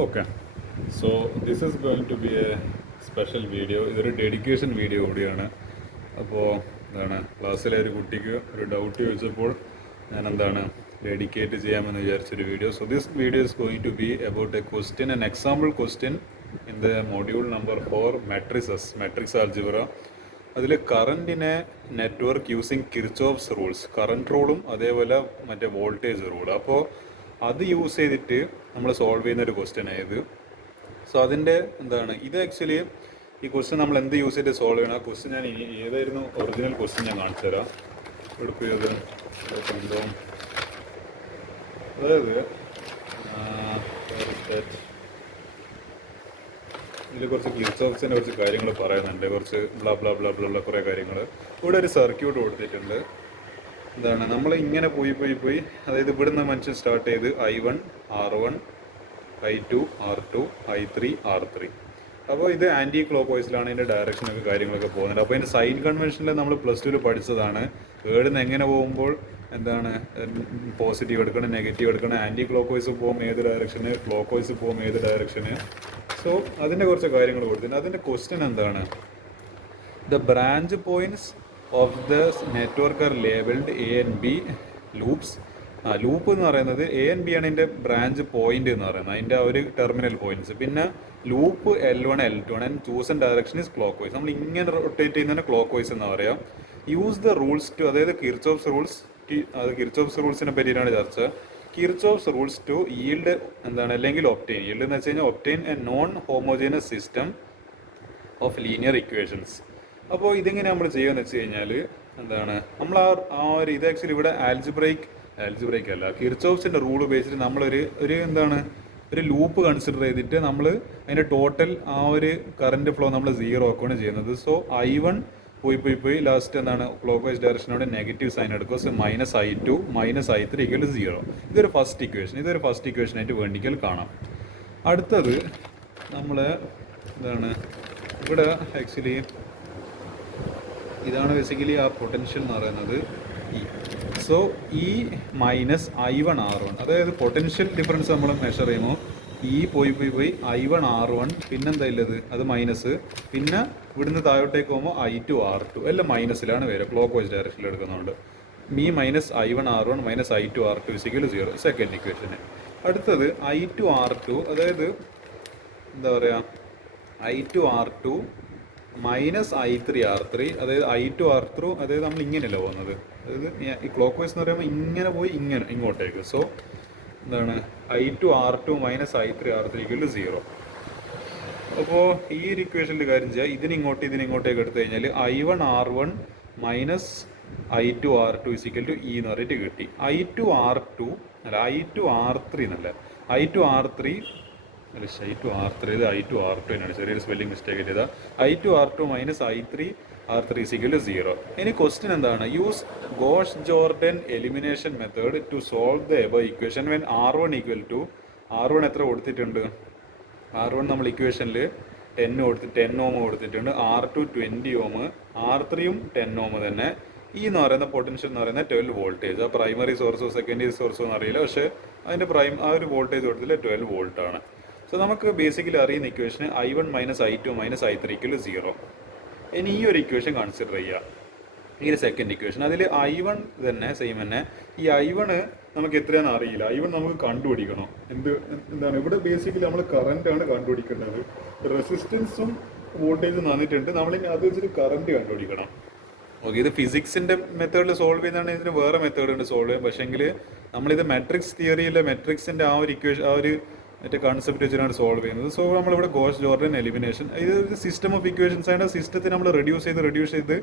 Okay, so this is going to be a special video. ഇതൊരു dedication video കൂടിയാണ്. അപ്പോൾ ക്ലാസ്സിലെ ഒരു കുട്ടിക്ക് ഒരു ഡൗട്ട് ചോദിച്ചപ്പോൾ ഞാൻ ഡെഡിക്കേറ്റ് ചെയ്യാമെന്ന് വിചാരിച്ചൊരു video. So this video is going to be about a question, an example question in the module number 4 matrix algebra. അതിൽ കറണ്ടിനെ network using Kirchhoff's rules, current റൂളും അതേപോലെ മറ്റേ വോൾട്ടേജ് റൂൾ, അപ്പോൾ അത് യൂസ് ചെയ്തിട്ട് നമ്മൾ സോൾവ് ചെയ്യുന്ന ഒരു ക്വസ്റ്റ്യൻ ആയത്. സോ അതിൻ്റെ ഇത് ആക്ച്വലി ഈ ക്വസ്റ്റ്യൻ നമ്മൾ എന്ത് യൂസ് ചെയ്തിട്ട് സോൾവ് ചെയ്യണം. ആ ക്വസ്റ്റ്യൻ ഞാൻ ഏതായിരുന്നു ഒറിജിനൽ ക്വസ്റ്റ്യൻ ഞാൻ കാണിച്ചു തരാം. എടുപ്പ് ചെയ്ത് സംഭവം, അതായത് ഇതിൽ കുറച്ച് കിർച്ചോഫ്സിൻ്റെ കുറച്ച് കാര്യങ്ങൾ പറയുന്നുണ്ട്, കുറച്ച് ബ്ലാ ബ്ലാ ബ്ലാ ബ്ലുള്ള കുറേ കാര്യങ്ങൾ. ഇവിടെ ഒരു സർക്യൂട്ട് കൊടുത്തിട്ടുണ്ട്. നമ്മൾ ഇങ്ങനെ പോയി അതായത് ഇവിടുന്ന് മനുഷ്യൻ സ്റ്റാർട്ട് ചെയ്ത് I1 R1 I2 R2 I3 R3. അപ്പോൾ ഇത് ആൻറ്റി ക്ലോക്ക് വൈസിലാണ് ഇതിൻ്റെ ഡയറക്ഷനൊക്കെ കാര്യങ്ങളൊക്കെ പോകുന്നത്. അപ്പോൾ ഇതിൻ്റെ സൈൻ കൺവെൻഷനിൽ നമ്മൾ +2 പഠിച്ചതാണ്. ഏടുന്ന് എങ്ങനെ പോകുമ്പോൾ പോസിറ്റീവ് എടുക്കണം, നെഗറ്റീവ് എടുക്കണം, ആൻറ്റി ക്ലോക്ക് വൈസ് പോകും ഏത് ഡയറക്ഷന്, ക്ലോക്ക് വൈസ് പോകും ഏത് ഡയറക്ഷന്. സോ അതിൻ്റെ കുറച്ച് കാര്യങ്ങൾ കൊടുത്തിട്ടുണ്ട്. അതിൻ്റെ question the branch points of the network are labelled A and B loops. Loop എന്ന് പറയുന്നത് A and B ആണ് ഇതിൻ്റെ ബ്രാഞ്ച് പോയിന്റ് എന്ന് പറയുന്നത്, അതിൻ്റെ ഒരു ടെർമിനൽ പോയിന്റ്സ്. പിന്നെ loop L1 L2 and chosen direction is clockwise. നമ്മൾ ഇങ്ങനെ റൊട്ടേറ്റ് ചെയ്യുന്നതിന് ക്ലോക്ക് വൈസ് എന്ന് പറയാം. യൂസ് ദ റൂൾസ് ടു, അതായത് കിർച്ചോഫ്സ് റൂൾസ്, അത് കിർച്ചോഫ്സ് റൂൾസിനെ പറ്റിയിട്ടാണ് ചർച്ച. കിർച്ചോഫ്സ് റൂൾസ് ടു ഈൽഡ് അല്ലെങ്കിൽ ഒപ്റ്റെയിൻ. ഈൽഡ് എന്ന് വെച്ച് കഴിഞ്ഞാൽ obtain a non homogeneous system of linear equations. അപ്പോൾ ഇതിങ്ങനെ നമ്മൾ ചെയ്യുകയെന്ന് വെച്ച് കഴിഞ്ഞാൽ നമ്മൾ ആ ഒരു ഇത് ആക്ച്വലി ഇവിടെ ആൽജിബ്രൈക്ക് അല്ല, കിർച്ചോഫ്സിൻ്റെ റൂൾ ഉപയോഗിച്ചിട്ട് നമ്മളൊരു ഒരു ലൂപ്പ് കൺസിഡർ ചെയ്തിട്ട് നമ്മൾ അതിൻ്റെ ടോട്ടൽ ആ ഒരു കറണ്ട് ഫ്ലോ നമ്മൾ 0 ആക്കുകയാണ് ചെയ്യുന്നത്. സോ I1 പോയി ലാസ്റ്റ് ക്ലോക്ക് വൈസ് ഡയറക്ഷനോടെ നെഗറ്റീവ് സൈൻ എടുക്കുക. So -I2 -I3 = 0. ഇതൊരു ഫസ്റ്റ് ഇക്വേഷനായിട്ട് വേണ്ടിക്കൽ കാണാം. അടുത്തത് നമ്മൾ ഇവിടെ ആക്ച്വലി ഇതാണ് ബേസിക്കലി ആ പൊട്ടൻഷ്യൽ എന്ന് പറയുന്നത് E. So E -I1 R1, അതായത് പൊട്ടൻഷ്യൽ ഡിഫറൻസ് നമ്മൾ മെഷർ ചെയ്യുമ്പോൾ E പോയി I1 R1, പിന്നെന്താ ഉള്ളത് അത് മൈനസ്, പിന്നെ ഇവിടുന്ന് താഴോട്ടേക്ക് പോകുമ്പോൾ I2 R2 എല്ലാം മൈനസിലാണ് വരിക, ക്ലോക്ക് വൈസ് ഡയറക്ഷനിൽ എടുക്കുന്നുണ്ട്. -I1 R1 -I2 R2 = 0, second ഇക്വേഷന്. അടുത്തത് I2 R2, അതായത് I2 R2 -I3 R3, അതായത് I2 R3, അതായത് നമ്മൾ ഇങ്ങനെയല്ല പോകുന്നത്, അതായത് ഈ ക്ലോക്ക് വൈസ് എന്ന് പറയുമ്പോൾ ഇങ്ങനെ പോയി ഇങ്ങോട്ടേക്ക്. So I2 R2 -I3 R3 = 0. അപ്പോൾ ഈ ഒരു ഇക്വേഷനിൽ കാര്യം ചെയ്യുക, ഇതിനിങ്ങോട്ടേക്ക് എടുത്തു കഴിഞ്ഞാൽ I1 R1 -I2 R2 = E എന്ന് പറഞ്ഞിട്ട് കിട്ടി. I2 R3 എന്നല്ല, I2 R3 ഇത് I2 R2 തന്നെയാണ്, ചെറിയൊരു സ്പെല്ലിംഗ് മിസ്റ്റേക്ക് ചെയ്താൽ. I2 R2 -I3 R3 = 0. ഇനി question use Gauss Jordan elimination method to solve the above equation when R1 R1 എത്ര കൊടുത്തിട്ടുണ്ട്? R1 നമ്മൾ ഇക്വേഷനിൽ 10 ഓം കൊടുത്തിട്ടുണ്ട്, R2 20 ഓം, R3യും 10 ഓം തന്നെ. ഈ എന്ന് പറയുന്ന പൊട്ടൻഷ്യൽ എന്ന് പറയുന്നത് 12 വോൾട്ടേജ്. ആ പ്രൈമറി സോഴ്സോ സെക്കൻഡറി സോഴ്സോ എന്ന് അറിയില്ല, പക്ഷേ അതിൻ്റെ ആ ഒരു വോൾട്ടേജ് കൊടുത്തില്ല 12 വോൾട്ടാണ്. സോ നമുക്ക് ബേസിക്കലി അറിയുന്ന ഇക്വേഷന് I1 -I2 -I3 = 0. ഇനി ഈ ഒരു ഇക്വേഷൻ കൺസിഡർ ചെയ്യുക, ഈ ഒരു സെക്കൻഡ് ഇക്വേഷൻ. അതിൽ I1 തന്നെ സെയിം തന്നെ. ഈ I1 നമുക്ക് എത്രയാണെന്ന് അറിയില്ല, I1 നമുക്ക് കണ്ടുപിടിക്കണം. ഇവിടെ ബേസിക്കലി നമ്മൾ കറണ്ടാണ് കണ്ടുപിടിക്കേണ്ടത്. റെസിസ്റ്റൻസും വോൾട്ടേജും തന്നിട്ടുണ്ട്, നമ്മളിനി അത് വെച്ചിട്ട് കറണ്ട് കണ്ടുപിടിക്കണം. ഓക്കെ, ഇത് ഫിസിക്സിൻ്റെ മെത്തേഡിൽ സോൾവ് ചെയ്യുന്നതാണ്. ഇതിന് വേറെ മെത്തേഡ് ഉണ്ട് സോൾവ് ചെയ്യാൻ. പക്ഷേങ്കിൽ നമ്മളിത് മെട്രിക്സ് തിയറിയിലെ മെട്രിക്സിൻ്റെ ആ ഒരു ഇക്വേഷൻ, ആ ഒരു മറ്റേ കൺസെപ്റ്റ് വെച്ചിട്ടാണ് സോൾവ് ചെയ്യുന്നത്. സോ നമ്മളിവിടെ ഗോഷ് ജോർഡൻ എലിമിനേഷൻ, ഇത് ഒരു സിസ്റ്റം ഓഫ് ഇക്വേഷൻസ് ആണ്. സിസ്റ്റത്തെ നമ്മൾ റെഡ്യൂസ് ചെയ്ത്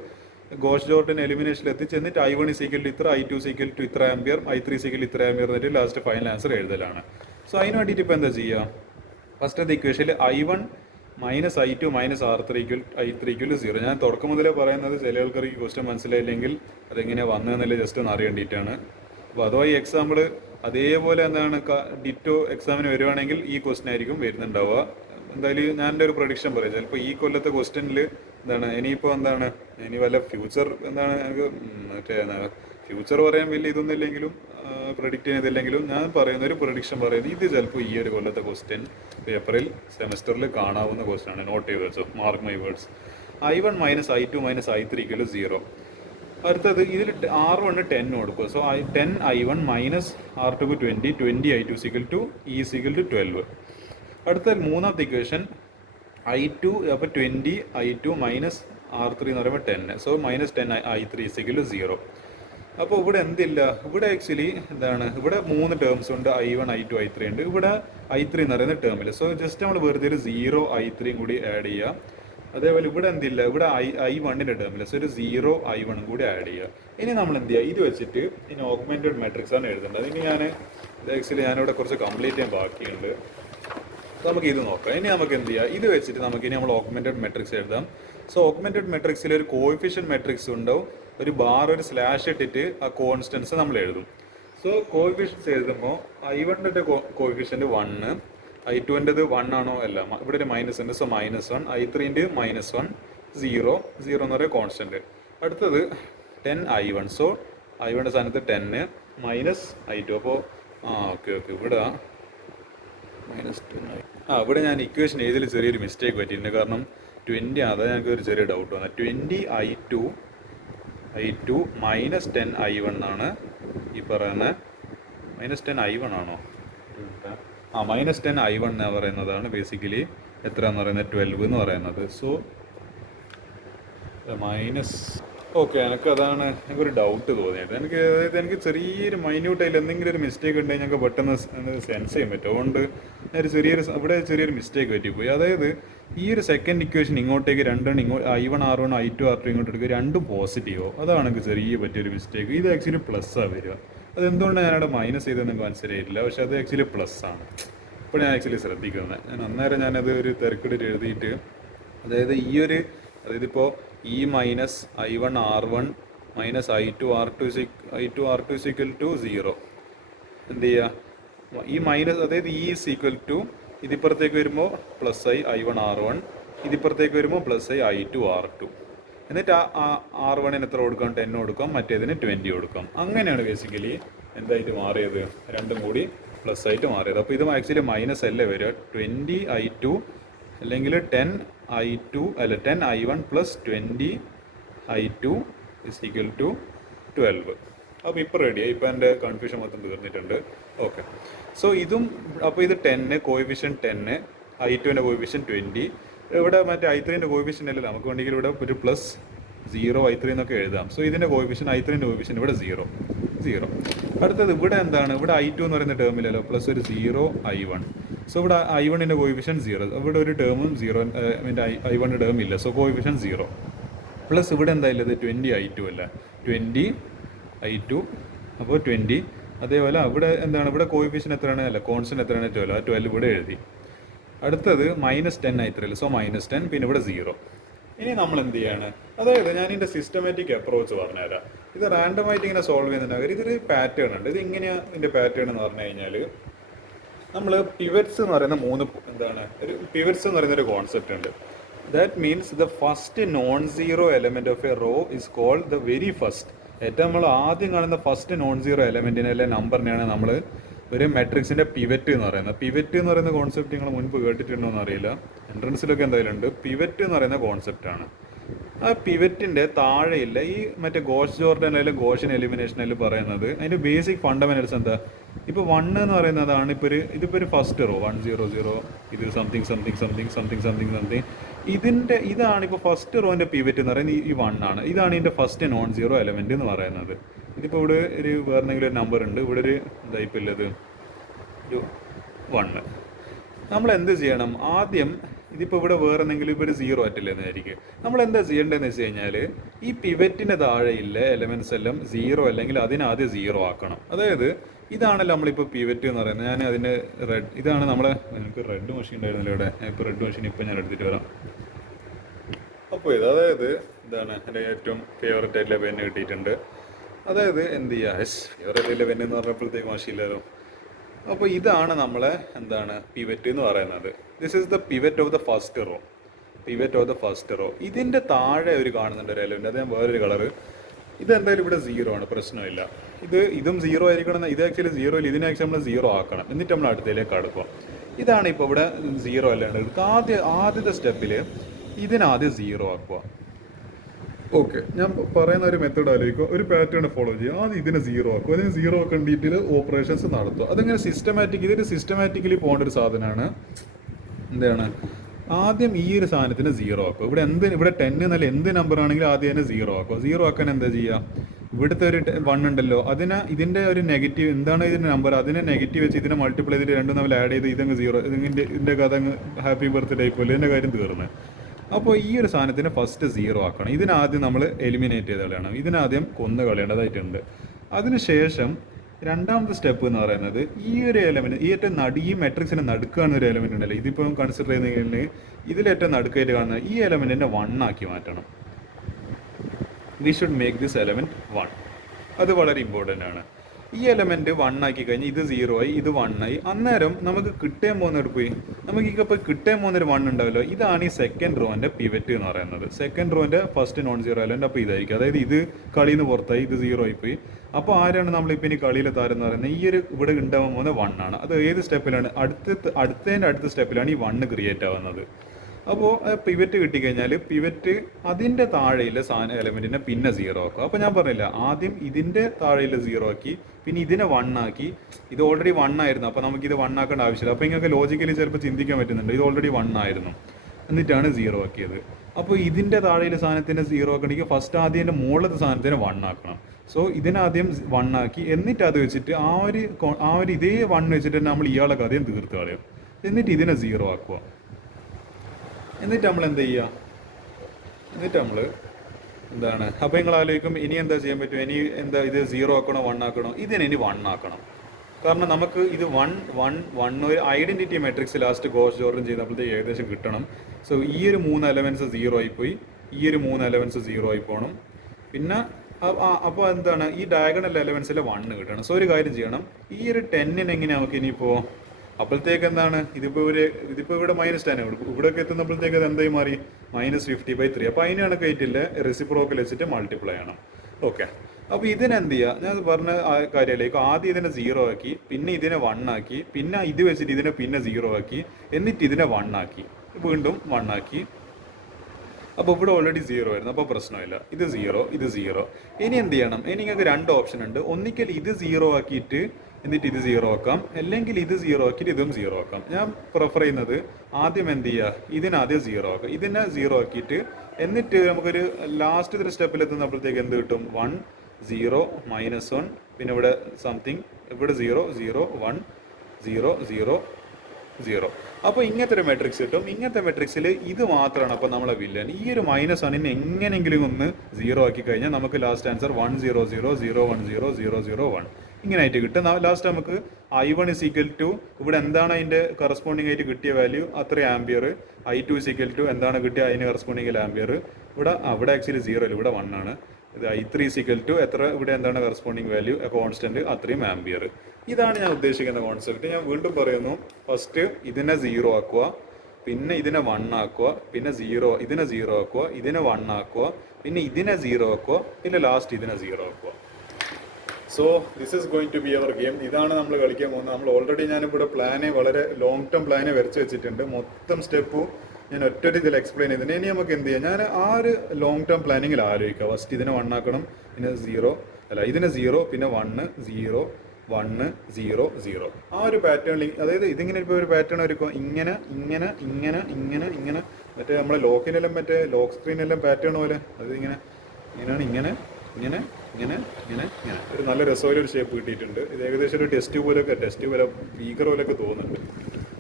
ഗോഷ് ജോർഡൻ എലിമിനേഷനിൽ എത്തിച്ചെന്നിട്ട് I1 = ഇത്ര, I2 = ഇത്ര ആംപിയർ, I3 = ഇത്ര ആംപിയർ എന്നിട്ട് ലാസ്റ്റ് ഫൈനൽ ആൻസർ എഴുതലാണ്. സോ അതിന് വേണ്ടിയിട്ട് ഇപ്പോൾ എന്താ ചെയ്യുക? ഫസ്റ്റത്തെ ഇക്വേഷനിൽ I1 -I2 -R3 = 0. ഞാൻ തുടക്കം മുതലേ പറയുന്നത് ചില ആൾക്കാർക്ക് ഈ ക്വസ്റ്റ്യൻ മനസ്സിലായില്ലെങ്കിൽ അതെങ്ങനെയാണ് വന്നതെന്നല്ലേ ജസ്റ്റ് ഒന്ന് അറിയേണ്ടിയിട്ടാണ്. അപ്പോൾ അഥവാ ഈ എക്സാമ്പിൾ അതേപോലെ ഡിറ്റോ എക്സാമിന് വരുവാണെങ്കിൽ ഈ ക്വസ്റ്റ്യൻ ആയിരിക്കും വരുന്നുണ്ടാവുക. എന്തായാലും ഞാൻ എൻ്റെ ഒരു പ്രൊഡിക്ഷൻ പറയാം, ചിലപ്പോൾ ഈ കൊല്ലത്തെ ക്വസ്റ്റ്യനിൽ ഇനിയിപ്പോൾ ഇനി വല്ല ഫ്യൂച്ചർ എനിക്ക് ഫ്യൂച്ചർ പറയാൻ വലിയ ഇതൊന്നും ഇല്ലെങ്കിലും പ്രഡിക്റ്റ് ചെയ്തില്ലെങ്കിലും ഞാൻ പറയുന്ന ഒരു പ്രഡിക്ഷൻ പറയുന്നത് ഇത് ചിലപ്പോൾ ഈ ഒരു കൊല്ലത്തെ ക്വസ്റ്റ്യൻ പേപ്പറിൽ സെമസ്റ്ററിൽ കാണാവുന്ന ക്വസ്റ്റ്യൻ ആണ്. നോട്ട് ചെയ്ത് വെച്ചോ, mark my words. I1 minus I2 minus I3 = 0. അടുത്തത് ഇതിൽ R1 10 കൊടുക്കുക. So 10 I1 minus R2 20, 20 I2 = 12. അടുത്ത മൂന്നാമത്തെ ഇക്വേഷൻ I2 അപ്പോൾ 20 I2 മൈനസ് R3 എന്ന് പറയുമ്പോൾ 10. So -10 I3 = 0. അപ്പോൾ ഇവിടെ എന്തില്ല, ഇവിടെ ആക്ച്വലി എന്താണ്, ഇവിടെ 3 ടേംസ് ഉണ്ട്, I1 I2 I3 ഉണ്ട്. ഇവിടെ I3 എന്ന് പറയുന്ന ടേമില്ല. സോ ജസ്റ്റ് നമ്മൾ വെറുതെ ഒരു 0 I3 കൂടി ആഡ് ചെയ്യുക. അതേപോലെ ഇവിടെ എന്തില്ല, ഇവിടെ I1ൻ്റെ ടേമില്ല. സോ ഒരു 0 I1 കൂടി ആഡ് ചെയ്യുക. ഇനി നമ്മൾ എന്ത് ചെയ്യുക, ഇത് വെച്ചിട്ട് ഇനി ഓഗ്മെൻറ്റഡ് മാട്രിക്സ് ആണ് എഴുതേണ്ടത്. ഇനി ഞാനിവിടെ കുറച്ച് കംപ്ലീറ്റ് ചെയ്യാൻ ബാക്കിയുണ്ട്. നമുക്ക് ഇത് നോക്കാം. ഇനി നമുക്ക് എന്ത് ചെയ്യാം, ഇത് വെച്ചിട്ട് നമുക്ക് ഇനി നമ്മൾ ഓഗ്മെൻറ്റഡ് മാട്രിക്സ് എഴുതാം. സോ ഓഗ്മെൻറ്റഡ് മാട്രിക്സിൽ ഒരു കോഎഫിഷ്യന്റ് മാട്രിക്സ് ഉണ്ടാവും, ഒരു ബാർ ഒരു സ്ലാഷ് ഇട്ടിട്ട് ആ കോൺസ്റ്റൻസ് നമ്മൾ എഴുതും. സോ കോഎഫിഷ്യൻസ് എഴുതുമ്പോൾ I1ൻ്റെ കോഎഫിഷ്യൻറ്റ് 1, I2ൻ്റെത് 1 ആണോ അല്ല, ഇവിടെ ഒരു മൈനസ് ഉണ്ട്. സോ -1, I3ൻ്റെ -1, 0 എന്ന് പറയുക കോൺസ്റ്റൻറ്റ്. അടുത്തത് 10 I1. സോ I1ൻ്റെ സ്ഥാനത്ത് 10 മൈനസ് I2. അപ്പോൾ ഓക്കെ ഇവിടെ -10 ഇവിടെ ഞാൻ ഇക്വേഷൻ ഏതിൽ ചെറിയൊരു മിസ്റ്റേക്ക് പറ്റിയിട്ടുണ്ട്. കാരണം 20 അതാ ഞങ്ങൾക്ക് ഒരു ചെറിയ ഡൗട്ട് വന്നത്. 20 I2 മൈനസ് 10 I1 ആണ് ഈ പറയുന്നത്. -10 I1 ആണോ? -10 I1 എന്ന് പറയുന്നതാണ് ബേസിക്കലി എത്ര എന്ന് പറയുന്നത് 12 എന്ന് പറയുന്നത്. സോ ഓക്കെ, എനിക്കതാണ് എനിക്കൊരു ഡൗട്ട് തോന്നിയത്. എനിക്ക് ചെറിയൊരു മൈന്യൂട്ടായിട്ട് എന്തെങ്കിലും ഒരു മിസ്റ്റേക്ക് ഉണ്ടെങ്കിൽ ഞങ്ങൾക്ക് പെട്ടെന്ന് സെൻസ് ചെയ്യാൻ പറ്റും. അതുകൊണ്ട് ഇവിടെ ചെറിയൊരു മിസ്റ്റേക്ക് പറ്റിപ്പോയി. അതായത് ഈ ഒരു സെക്കൻഡ് ഇക്വേഷൻ ഇങ്ങോട്ടേക്ക് രണ്ടെണ്ണം I1 R1 I2 R2 ഇങ്ങോട്ട് എടുക്കുക, രണ്ടും പോസിറ്റീവോ. അതാണ് എനിക്ക് ചെറിയ പറ്റിയൊരു മിസ്റ്റേക്ക്. ഇത് ആക്ച്വലി പ്ലസ്സാണ് വരിക. അതെന്തുകൊണ്ടാണ് ഞാനവിടെ മൈനസ് ചെയ്തതെന്ന് എനിക്ക് മനസ്സിലായിട്ടില്ല. പക്ഷെ അത് ആക്ച്വലി പ്ലസ് ആണ്. ഇപ്പോൾ ഞാൻ ആക്ച്വലി ശ്രദ്ധിക്കുന്നത്. അന്നേരം ഞാനത് ഒരു തിരക്കിട്ട് എഴുതിയിട്ട്, അതായത് ഇപ്പോൾ ഈ minus I1 R1 minus I2 R2 = 0 എന്ത് ചെയ്യുക, ഈ മൈനസ്, അതായത് ഈ ഈക്വൽ ടു ഇതിപ്പുറത്തേക്ക് വരുമ്പോൾ +I1 R1, ഇതിപ്പുറത്തേക്ക് വരുമ്പോൾ +I2 R2. എന്നിട്ട് R1 എത്ര കൊടുക്കാം, 10 കൊടുക്കാം, മറ്റേതിന് 20 കൊടുക്കാം. അങ്ങനെയാണ് ബേസിക്കലി എന്തായിട്ട് മാറിയത്, രണ്ടും കൂടി പ്ലസ് ആയിട്ട് മാറിയത്. അപ്പോൾ ഇത് ആക്ച്വലി മൈനസ് അല്ലേ വരിക, 20 I2 അല്ലെങ്കിൽ 10 I1 പ്ലസ് 20 I2 = 12. അപ്പോൾ ഇപ്പോൾ റെഡിയായി. ഇപ്പോൾ എൻ്റെ കൺഫ്യൂഷൻ മൊത്തം തീർന്നിട്ടുണ്ട്. ഓക്കെ, സോ അപ്പോൾ ഇത് 10 കോഎഫിഷ്യൻറ്റ് 10, I2ൻ്റെ കോഎഫിഷ്യൻറ്റ് 20. ഇവിടെ മറ്റേ I3ൻ്റെ കോഎഫിഷ്യൻ്റ് അല്ലല്ലോ, നമുക്ക് വേണമെങ്കിൽ ഇവിടെ ഒരു +0 I3 എന്നൊക്കെ എഴുതാം. സോ ഇതിൻ്റെ കോഎഫിഷ്യൻറ്റ് I3ൻ്റെ കോഎഫിഷ്യൻറ്റ് ഇവിടെ 0. അടുത്തത് ഇവിടെ എന്താണ്, ഇവിടെ I2 എന്ന് പറയുന്ന ടേമിലല്ലോ, പ്ലസ് ഒരു 0 I1. സോ ഇവിടെ I1ൻ്റെ കോഎഫിഷ്യൻറ്റ് 0, ഇവിടെ ഒരു ടേമും 0, I1ൻ്റെ ടേം ഇല്ല. So coefficient 0. പ്ലസ് ഇവിടെ എന്തായാലും 20 I2 അല്ല, 20 I2, അപ്പോൾ 20. അതേപോലെ ഇവിടെ എന്താണ്, ഇവിടെ കോഎഫിഷ്യൻറ്റ് എത്രയാണ്, അല്ല കോൺസ്റ്റൻറ്റ് എത്രയാണ്, 12. ആ 12 ഇവിടെ എഴുതി. അടുത്തത് -10 I3, സോ -10, പിന്നെ ഇവിടെ 0. ഇനി നമ്മൾ എന്ത് ചെയ്യാണ്, അതായത് ഞാൻ ഇതിൻ്റെ സിസ്റ്റമാറ്റിക് അപ്രോച്ച് പറഞ്ഞുതരാം. ഇത് റാൻഡമായിട്ട് ഇങ്ങനെ സോൾവ് ചെയ്യുന്നുണ്ടാകും. ഇതൊരു പാറ്റേൺ ഉണ്ട്. ഇത് ഇങ്ങനെയാണ് ഇതിൻ്റെ പാറ്റേൺ എന്ന് പറഞ്ഞു കഴിഞ്ഞാൽ, നമ്മൾ പിവറ്റ്സ് എന്ന് പറയുന്ന പിവറ്റ്സ് എന്ന് പറയുന്ന ഒരു കോൺസെപ്റ്റ് ഉണ്ട്. That means the first non zero element of a row is called the very first. ഏറ്റവും നമ്മൾ ആദ്യം കാണുന്ന ഫസ്റ്റ് നോൺ സീറോ എലമെൻറ്റിനെ അല്ലെ നമ്പറിനെയാണ് നമ്മൾ ഒരു മെട്രിക്സിൻ്റെ പിവറ്റ് എന്ന് പറയുന്നത്. പിവറ്റ് എന്ന് പറയുന്ന കോൺസെപ്റ്റ് നിങ്ങൾ മുൻപ് കേട്ടിട്ടുണ്ടോ എന്ന് അറിയില്ല, എൻട്രൻസിലൊക്കെ എന്തായാലും ഉണ്ട്. പിവറ്റ് എന്ന് പറയുന്ന കോൺസെപ്റ്റാണ്. ആ പിവറ്റിൻ്റെ താഴെയില്ല ഈ മറ്റേ ഗോഷ് ജോർഡൻ അല്ലെങ്കിൽ ഗോഷൻ എലിമിനേഷനിൽ പറയുന്നത് അതിൻ്റെ ബേസിക് ഫണ്ടമെന്റൽസ് എന്താ. ഇപ്പോൾ 1 എന്ന് പറയുന്നതാണ് ഇതിപ്പോൾ ഒരു ഫസ്റ്റ് റോ 1 0 0, ഇത് സംതിങ്. ഇതാണ് ഇപ്പോൾ ഫസ്റ്റ് റോൻ്റെ പിവറ്റ് എന്ന് പറയുന്നത് ഈ 1 ആണ്. ഇതാണ് ഇതിൻ്റെ ഫസ്റ്റ് നോൺ സീറോ എലമെൻറ്റ് എന്ന് പറയുന്നത്. ഇതിപ്പോൾ ഇവിടെ വേറെ എന്തെങ്കിലും ഒരു നമ്പർ ഉണ്ട്, ഇവിടെ ഒരു ഇപ്പോൾ ഉള്ളത് ഒരു 1. നമ്മൾ എന്ത് ചെയ്യണം, ആദ്യം ഇതിപ്പോൾ ഇവിടെ വേറെ എന്തെങ്കിലും ഇപ്പോൾ ഒരു 0 ആയിട്ടില്ലെന്നായിരിക്കും. നമ്മൾ എന്താ ചെയ്യേണ്ടതെന്ന് വെച്ച് കഴിഞ്ഞാൽ ഈ പിവറ്റിൻ്റെ താഴെയില്ല എലമെൻറ്റ്സ് എല്ലാം 0 അല്ലെങ്കിൽ അതിനാദ്യം 0 ആക്കണം. അതായത് ഇതാണല്ലോ നമ്മളിപ്പോൾ പിവറ്റ് എന്ന് പറയുന്നത്. ഞാൻ അതിൻ്റെ ഇതാണ് എനിക്ക് റെഡ് മെഷീൻ ഉണ്ടായിരുന്നല്ലോ ഇവിടെ. ഇപ്പോൾ റെഡ് മെഷീൻ ഇപ്പോൾ ഞാൻ എടുത്തിട്ട് വരാം. അപ്പോൾ അതായത് ഇതാണ് എൻ്റെ ഏറ്റവും ഫേവററ്റ് ആയിട്ടുള്ള പെന്ന് കിട്ടിയിട്ടുണ്ട്. അതായത് എന്ത് ചെയ്യുക, ഫേവററ്റ് ആയിട്ടുള്ള പെന്ന് എന്ന് പറഞ്ഞപ്പോഴത്തേക്ക് മോശമില്ലല്ലോ. അപ്പോൾ ഇതാണ് നമ്മളെ പിവറ്റ് എന്ന് പറയുന്നത്. This is the pivot of the first row. ഇതിൻ്റെ താഴെ ഒരു കാണുന്നുണ്ട് ഒരു എലമെൻറ്റ്, അത് ഞാൻ വേറൊരു കളറ് ഇതെന്തായാലും ഇവിടെ 0 ആണ്, പ്രശ്നമില്ല. ഇതും 0 ആയിരിക്കണം. ഇത് ആക്ച്വലി 0 ഇല്ല, ഇതിനെ ആക്ച്വലി നമ്മൾ 0 ആക്കണം, എന്നിട്ട് നമ്മൾ അടുത്തതിലേക്ക് കടക്കുക. ഇതാണ് ഇപ്പോൾ ഇവിടെ 0 അല്ലാണ്ട് ആദ്യത്തെ സ്റ്റെപ്പിൽ ഇതിനാദ്യം 0 ആക്കുക. ഓക്കെ, ഞാൻ പറയുന്ന ഒരു മെത്തേഡ് ആലോചിക്കുക, ഒരു പാറ്റേൺ ഫോളോ ചെയ്യുക. ആദ്യം ഇതിനെ 0 ആക്കുക, അതിന് 0 ആക്കേണ്ടിയിട്ട് ഓപ്പറേഷൻസ് നടത്തുക. അതങ്ങനെ ഇതൊരു സിസ്റ്റമാറ്റിക്കലി പോകേണ്ട ഒരു സാധനമാണ്. എന്താണ്, ആദ്യം ഈ ഒരു സാധനത്തിന് 0 ആക്കുക. ഇവിടെ 10 എന്നല്ല എന്ത് നമ്പർ ആണെങ്കിലും ആദ്യം തന്നെ 0 ആക്കുക. 0 ആക്കാൻ എന്താ ചെയ്യുക, ഇവിടുത്തെ ഒരു 1 ഉണ്ടല്ലോ, ഇതിൻ്റെ ഒരു നെഗറ്റീവ് എന്താണ് ഇതിൻ്റെ നമ്പർ, അതിനെ നെഗറ്റീവ് വെച്ച് ഇതിനെ മൾട്ടിപ്ലൈ ചെയ്തിട്ട് രണ്ടും തമ്മിൽ ആഡ് ചെയ്ത് ഇതങ്ങ് 0, ഇതിൻ്റെ കഥ അങ്ങ് ഹാപ്പി ബർത്ത്ഡേ പോലെ ഇതിൻ്റെ കാര്യം തീർന്ന്. അപ്പോൾ ഈ ഒരു സാധനത്തിന് ഫസ്റ്റ് 0 ആക്കണം. ഇതിനാദ്യം നമ്മൾ എലിമിനേറ്റ് ചെയ്ത് കളയണം, ഇതിനാദ്യം കൊന്നു കളയേണ്ടതായിട്ടുണ്ട്. അതിനുശേഷം രണ്ടാമത്തെ സ്റ്റെപ്പ് എന്ന് പറയുന്നത് ഈ ഒരു എലമെൻറ്റ്, ഈ മെട്രിക്സിനെ നടുക്കാണ് ഒരു എലമെൻറ്റ് ഉണ്ടല്ലോ, ഇതിപ്പോൾ കൺസിഡർ ചെയ്യുന്നതിൽ ഇതിലേറ്റവും നടുക്കായിട്ട് കാണുന്നത് ഈ എലമെൻറ്റിനെ 1 ആക്കി മാറ്റണം. We should make this element 1. അത് വളരെ ഇമ്പോർട്ടൻ്റ് ആണ്. ഈ എലമെൻറ്റ് 1 ആക്കി കഴിഞ്ഞ് ഇത് 0 ആയി, ഇത് 1 ആയി. അന്നേരം നമുക്ക് കിട്ടാൻ പോകുന്നത് പോയി, നമുക്കിപ്പോൾ കിട്ടാൻ പോകുന്നൊരു 1 ഉണ്ടാവല്ലോ, ഇതാണ് ഈ സെക്കൻഡ് റോൻ്റെ പിവറ്റ് എന്ന് പറയുന്നത്. സെക്കൻഡ് റോൻ്റെ ഫസ്റ്റ് നോൺ സീറോ എലമെൻറ്റ് അപ്പോൾ ഇതായിരിക്കും. അതായത് ഇത് കളിയിൽ നിന്ന് പുറത്തായി, ഇത് 0 ആയിപ്പോയി. അപ്പോൾ ആരാണ് നമ്മളിപ്പോൾ ഇനി കളിയിലെ താരം എന്ന് പറയുന്നത്, ഈ ഒരു ഇവിടെ ഉണ്ടാവാൻ പോകുന്നത് 1 ആണ്. അത് ഏത് സ്റ്റെപ്പിലാണ്, അടുത്ത സ്റ്റെപ്പിലാണ് ഈ 1 ക്രിയേറ്റ് ആവുന്നത്. അപ്പോൾ പിവറ്റ് കിട്ടിക്കഴിഞ്ഞാൽ പിവറ്റ് അതിൻ്റെ താഴെയുള്ള എലമെൻറ്റിനെ പിന്നെ 0 ആക്കുക. അപ്പോൾ ഞാൻ പറഞ്ഞില്ല, ആദ്യം ഇതിൻ്റെ താഴെയുള്ള 0 ആക്കി, പിന്നെ ഇതിനെ 1 ആക്കി. ഇത് ഓൾറെഡി 1 ആയിരുന്നു, അപ്പോൾ നമുക്കിത് 1 ആക്കേണ്ട ആവശ്യമില്ല. അപ്പോൾ നിങ്ങൾക്ക് ലോജിക്കലി ചിലപ്പോൾ ചിന്തിക്കാൻ പറ്റുന്നുണ്ട്, ഇത് ഓൾറെഡി 1 ആയിരുന്നു, എന്നിട്ടാണ് 0 ആക്കിയത്. അപ്പോൾ ഇതിൻ്റെ താഴെയുള്ള സാധനത്തിന് 0 ആക്കണമെങ്കിൽ ഫസ്റ്റ് ആദ്യം എൻ്റെ മുകളിലത്തെ സാധനത്തിന് 1 ആക്കണം. സോ ഇതിനാദ്യം 1 ആക്കി, എന്നിട്ട് അത് വെച്ചിട്ട് ആ ഒരു ഇതേ 1 വെച്ചിട്ട് നമ്മൾ ഇയാളെ ആദ്യം തീർത്ത് കളയും, എന്നിട്ട് ഇതിനെ 0 ആക്കുക. എന്നിട്ട് നമ്മൾ എന്ത് ചെയ്യുക, എന്നിട്ട് നമ്മൾ എന്താണ്, അപ്പോൾ നിങ്ങൾ ആലോചിക്കും ഇനി എന്താ ചെയ്യാൻ പറ്റും, ഇനി എന്താ ഇത് 0 ആക്കണോ 1 ആക്കണോ, ഇതിനി 1 ആക്കണം. കാരണം നമുക്ക് ഇത് 1 ഒരു identity matrix last Gauss Jordan ചെയ്തപ്പോഴത്തേക്ക് ഏകദേശം കിട്ടണം. സോ ഈ ഒരു 3 എലമെൻറ്റ്സ് 0 ആയിപ്പോയി, ഈ ഒരു 3 എലമെൻറ്റ്സ് 0 ആയി പോകണം. പിന്നെ അപ്പോൾ എന്താണ്, ഈ ഡയഗണൽ എലമെൻറ്റ്സിലെ 1 കിട്ടണം. സോ ഒരു കാര്യം ചെയ്യണം, ഈ ഒരു 10 എങ്ങനെ നമുക്ക് ഇനിയിപ്പോൾ അപ്പോഴത്തേക്ക് എന്താണ്, ഇതിപ്പോൾ ഇവിടെ -10 ഇവിടെയൊക്കെ എത്തുന്നപ്പോഴത്തേക്ക് അത് എന്തായി മാറി, -50/3. അപ്പോൾ അതിന് കണക്കായിട്ടില്ല, റെസിപ്രോക്കൽ വെച്ചിട്ട് മൾട്ടിപ്ലൈ ചെയ്യണം. ഓക്കെ, അപ്പോൾ ഇതിനെന്ത് ചെയ്യുക, ഞാൻ പറഞ്ഞ കാര്യമല്ലേക്ക് ആദ്യം ഇതിനെ 0 ആക്കി, പിന്നെ ഇതിനെ 1 ആക്കി, പിന്നെ ഇത് വെച്ചിട്ട് ഇതിനെ പിന്നെ 0 ആക്കി, എന്നിട്ട് ഇതിനെ 1 ആക്കി, വീണ്ടും 1 ആക്കി. അപ്പോൾ ഇവിടെ ഓൾറെഡി 0 ആയിരുന്നു, അപ്പോൾ പ്രശ്നമില്ല. ഇത് 0. ഇനി എന്ത് ചെയ്യണം, ഇനി നിങ്ങൾക്ക് 2 ഓപ്ഷൻ ഉണ്ട്. ഒന്നിക്കൽ ഇത് 0 ആക്കിയിട്ട് എന്നിട്ട് ഇത് 0 ആക്കാം, അല്ലെങ്കിൽ ഇത് 0 ആക്കിയിട്ട് ഇതും 0 ആക്കാം. ഞാൻ പ്രിഫർ ചെയ്യുന്നത് ആദ്യം എന്ത് ചെയ്യുക, ഇതിനാദ്യം 0 ആക്കുക, ഇതിനെ 0 ആക്കിയിട്ട് എന്നിട്ട് നമുക്കൊരു ലാസ്റ്റ് സ്റ്റെപ്പിലെത്തുന്നപ്പോഴത്തേക്ക് എന്ത് കിട്ടും, 1 0 -1, പിന്നെ ഇവിടെ സംതിങ്, ഇവിടെ 0 0 1 0 0 0. അപ്പോൾ ഇങ്ങനത്തെ ഒരു മെട്രിക്സ് കിട്ടും. ഇങ്ങനത്തെ മെട്രിക്സിൽ ഇത് മാത്രമാണ് അപ്പോൾ നമ്മളെ വില്ലൻ. ഈ ഒരു -1 എങ്ങനെയെങ്കിലും ഒന്ന് 0 ആക്കി കഴിഞ്ഞാൽ നമുക്ക് ലാസ്റ്റ് ആൻസർ 1 0 0 0 1 0 0 0 1 ഇങ്ങനെ ആയിട്ട് കിട്ടും. ലാസ്റ്റ് നമുക്ക് I1 = ഇവിടെ എന്താണ് അതിൻ്റെ കറസ്പോണ്ടിങ് ആയിട്ട് കിട്ടിയ വാല്യൂ, അത്ര ആംബിയർ. I2 = എന്താണ് കിട്ടിയ അതിന് കറസ്പോണ്ടിങ് ആംബിയർ. ഇവിടെ ആക്ച്വലി 0 ഇവിടെ 1 ആണ്. ഇത് I3 = എത്ര, ഇവിടെ എന്താണ് കറസ്പോണ്ടിങ് വാല്യൂ, കോൺസ്റ്റൻറ്റ്, അത്രയും ആംബിയർ. ഇതാണ് ഞാൻ ഉദ്ദേശിക്കുന്ന കോൺസെപ്റ്റ്. ഞാൻ വീണ്ടും പറയുന്നു, ഫസ്റ്റ് ഇതിനെ 0 ആക്കുക, പിന്നെ ഇതിനെ 1 ആക്കുക, പിന്നെ ഇതിനെ 0 ആക്കുക, ഇതിനെ 1 ആക്കുക, പിന്നെ ഇതിനെ 0 ആക്കുക, പിന്നെ ലാസ്റ്റ് ഇതിനെ 0 ആക്കുക. So this is going to be our game. ഇതാണ് നമ്മൾ കളിക്കാൻ പോകുന്നത്. നമ്മൾ ഓൾറെഡി ഞാനിവിടെ വളരെ ലോങ് ടേം പ്ലാനെ വരച്ച് വെച്ചിട്ടുണ്ട്. മൊത്തം സ്റ്റെപ്പും ഞാൻ ഒറ്റൊരു ഇതിൽ എക്സ്പ്ലെയിൻ ചെയ്തിട്ടുണ്ട്. ഇനി നമുക്ക് എന്ത് ചെയ്യാം, ഞാൻ ആ ഒരു ലോങ് ടേം പ്ലാനിങ്ങിൽ ആലോചിക്കുക. ഫസ്റ്റ് ഇതിനെ 1 ആക്കണം, ഇതിനെ 0, പിന്നെ 1 0 1 0 0. ആ ഒരു പാറ്റേണിൽ, അതായത് ഇതിങ്ങനെ ഇപ്പോൾ ഒരു പാറ്റേൺ ഒരുക്കും, ഇങ്ങനെ മറ്റേ നമ്മളെ ലോക്ക് സ്ക്രീനെല്ലാം പാറ്റേൺ പോലെ അത് ഇങ്ങനെ ഒരു നല്ല രസമായൊരു ഷേപ്പ് കിട്ടിയിട്ടുണ്ട്. ഇത് ഏകദേശം ഒരു ടെസ്റ്റ് പോലെ ഭീകര പോലെയൊക്കെ തോന്നുന്നുണ്ട്.